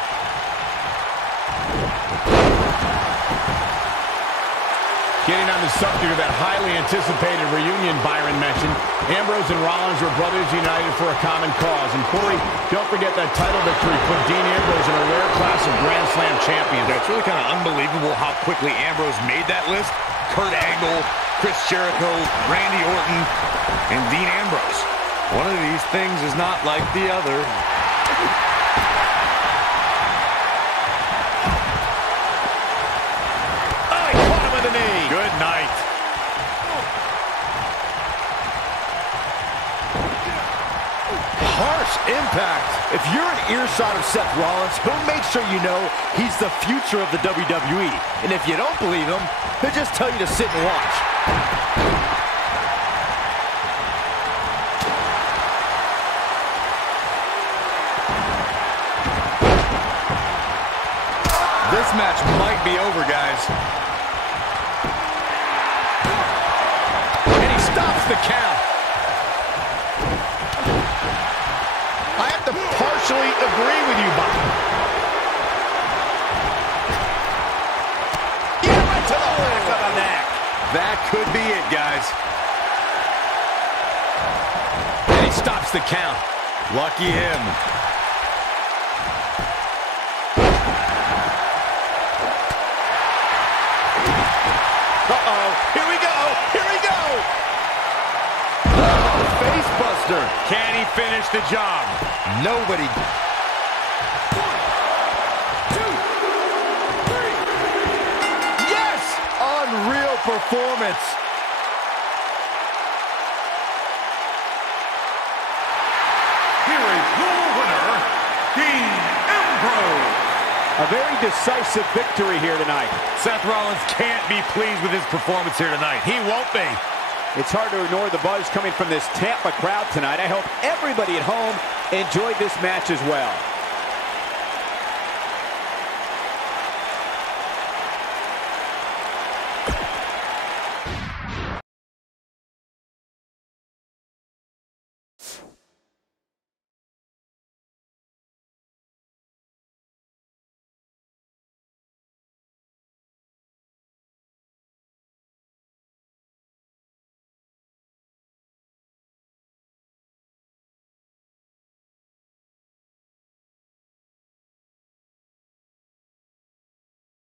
Getting on the subject of that highly anticipated reunion Byron mentioned, Ambrose and Rollins were brothers united for a common cause. And Corey, don't forget that title victory put Dean Ambrose in a rare class of Grand Slam champions. It's really kind of unbelievable how quickly Ambrose made that list. Kurt Angle, Chris Jericho, Randy Orton, and Dean Ambrose. One of these things is not like the other. Good night. Harsh impact. If you're an earshot of Seth Rollins, he'll make sure you know he's the future of the WWE. And if you don't believe him, he'll just tell you to sit and watch. This match might be over, guys. Stops the count. I have to partially agree with you, Bob. Yeah, right to the back of the neck. That could be it, guys. And he stops the count. Lucky him. Uh-oh. Here we go. Here we go. Face buster. Can he finish the job? Nobody. 1, 2, 3. Yes! Unreal performance. Here is your winner, Dean Ambrose. A very decisive victory here tonight. Seth Rollins can't be pleased with his performance here tonight. He won't be. It's hard to ignore the buzz coming from this Tampa crowd tonight. I hope everybody at home enjoyed this match as well.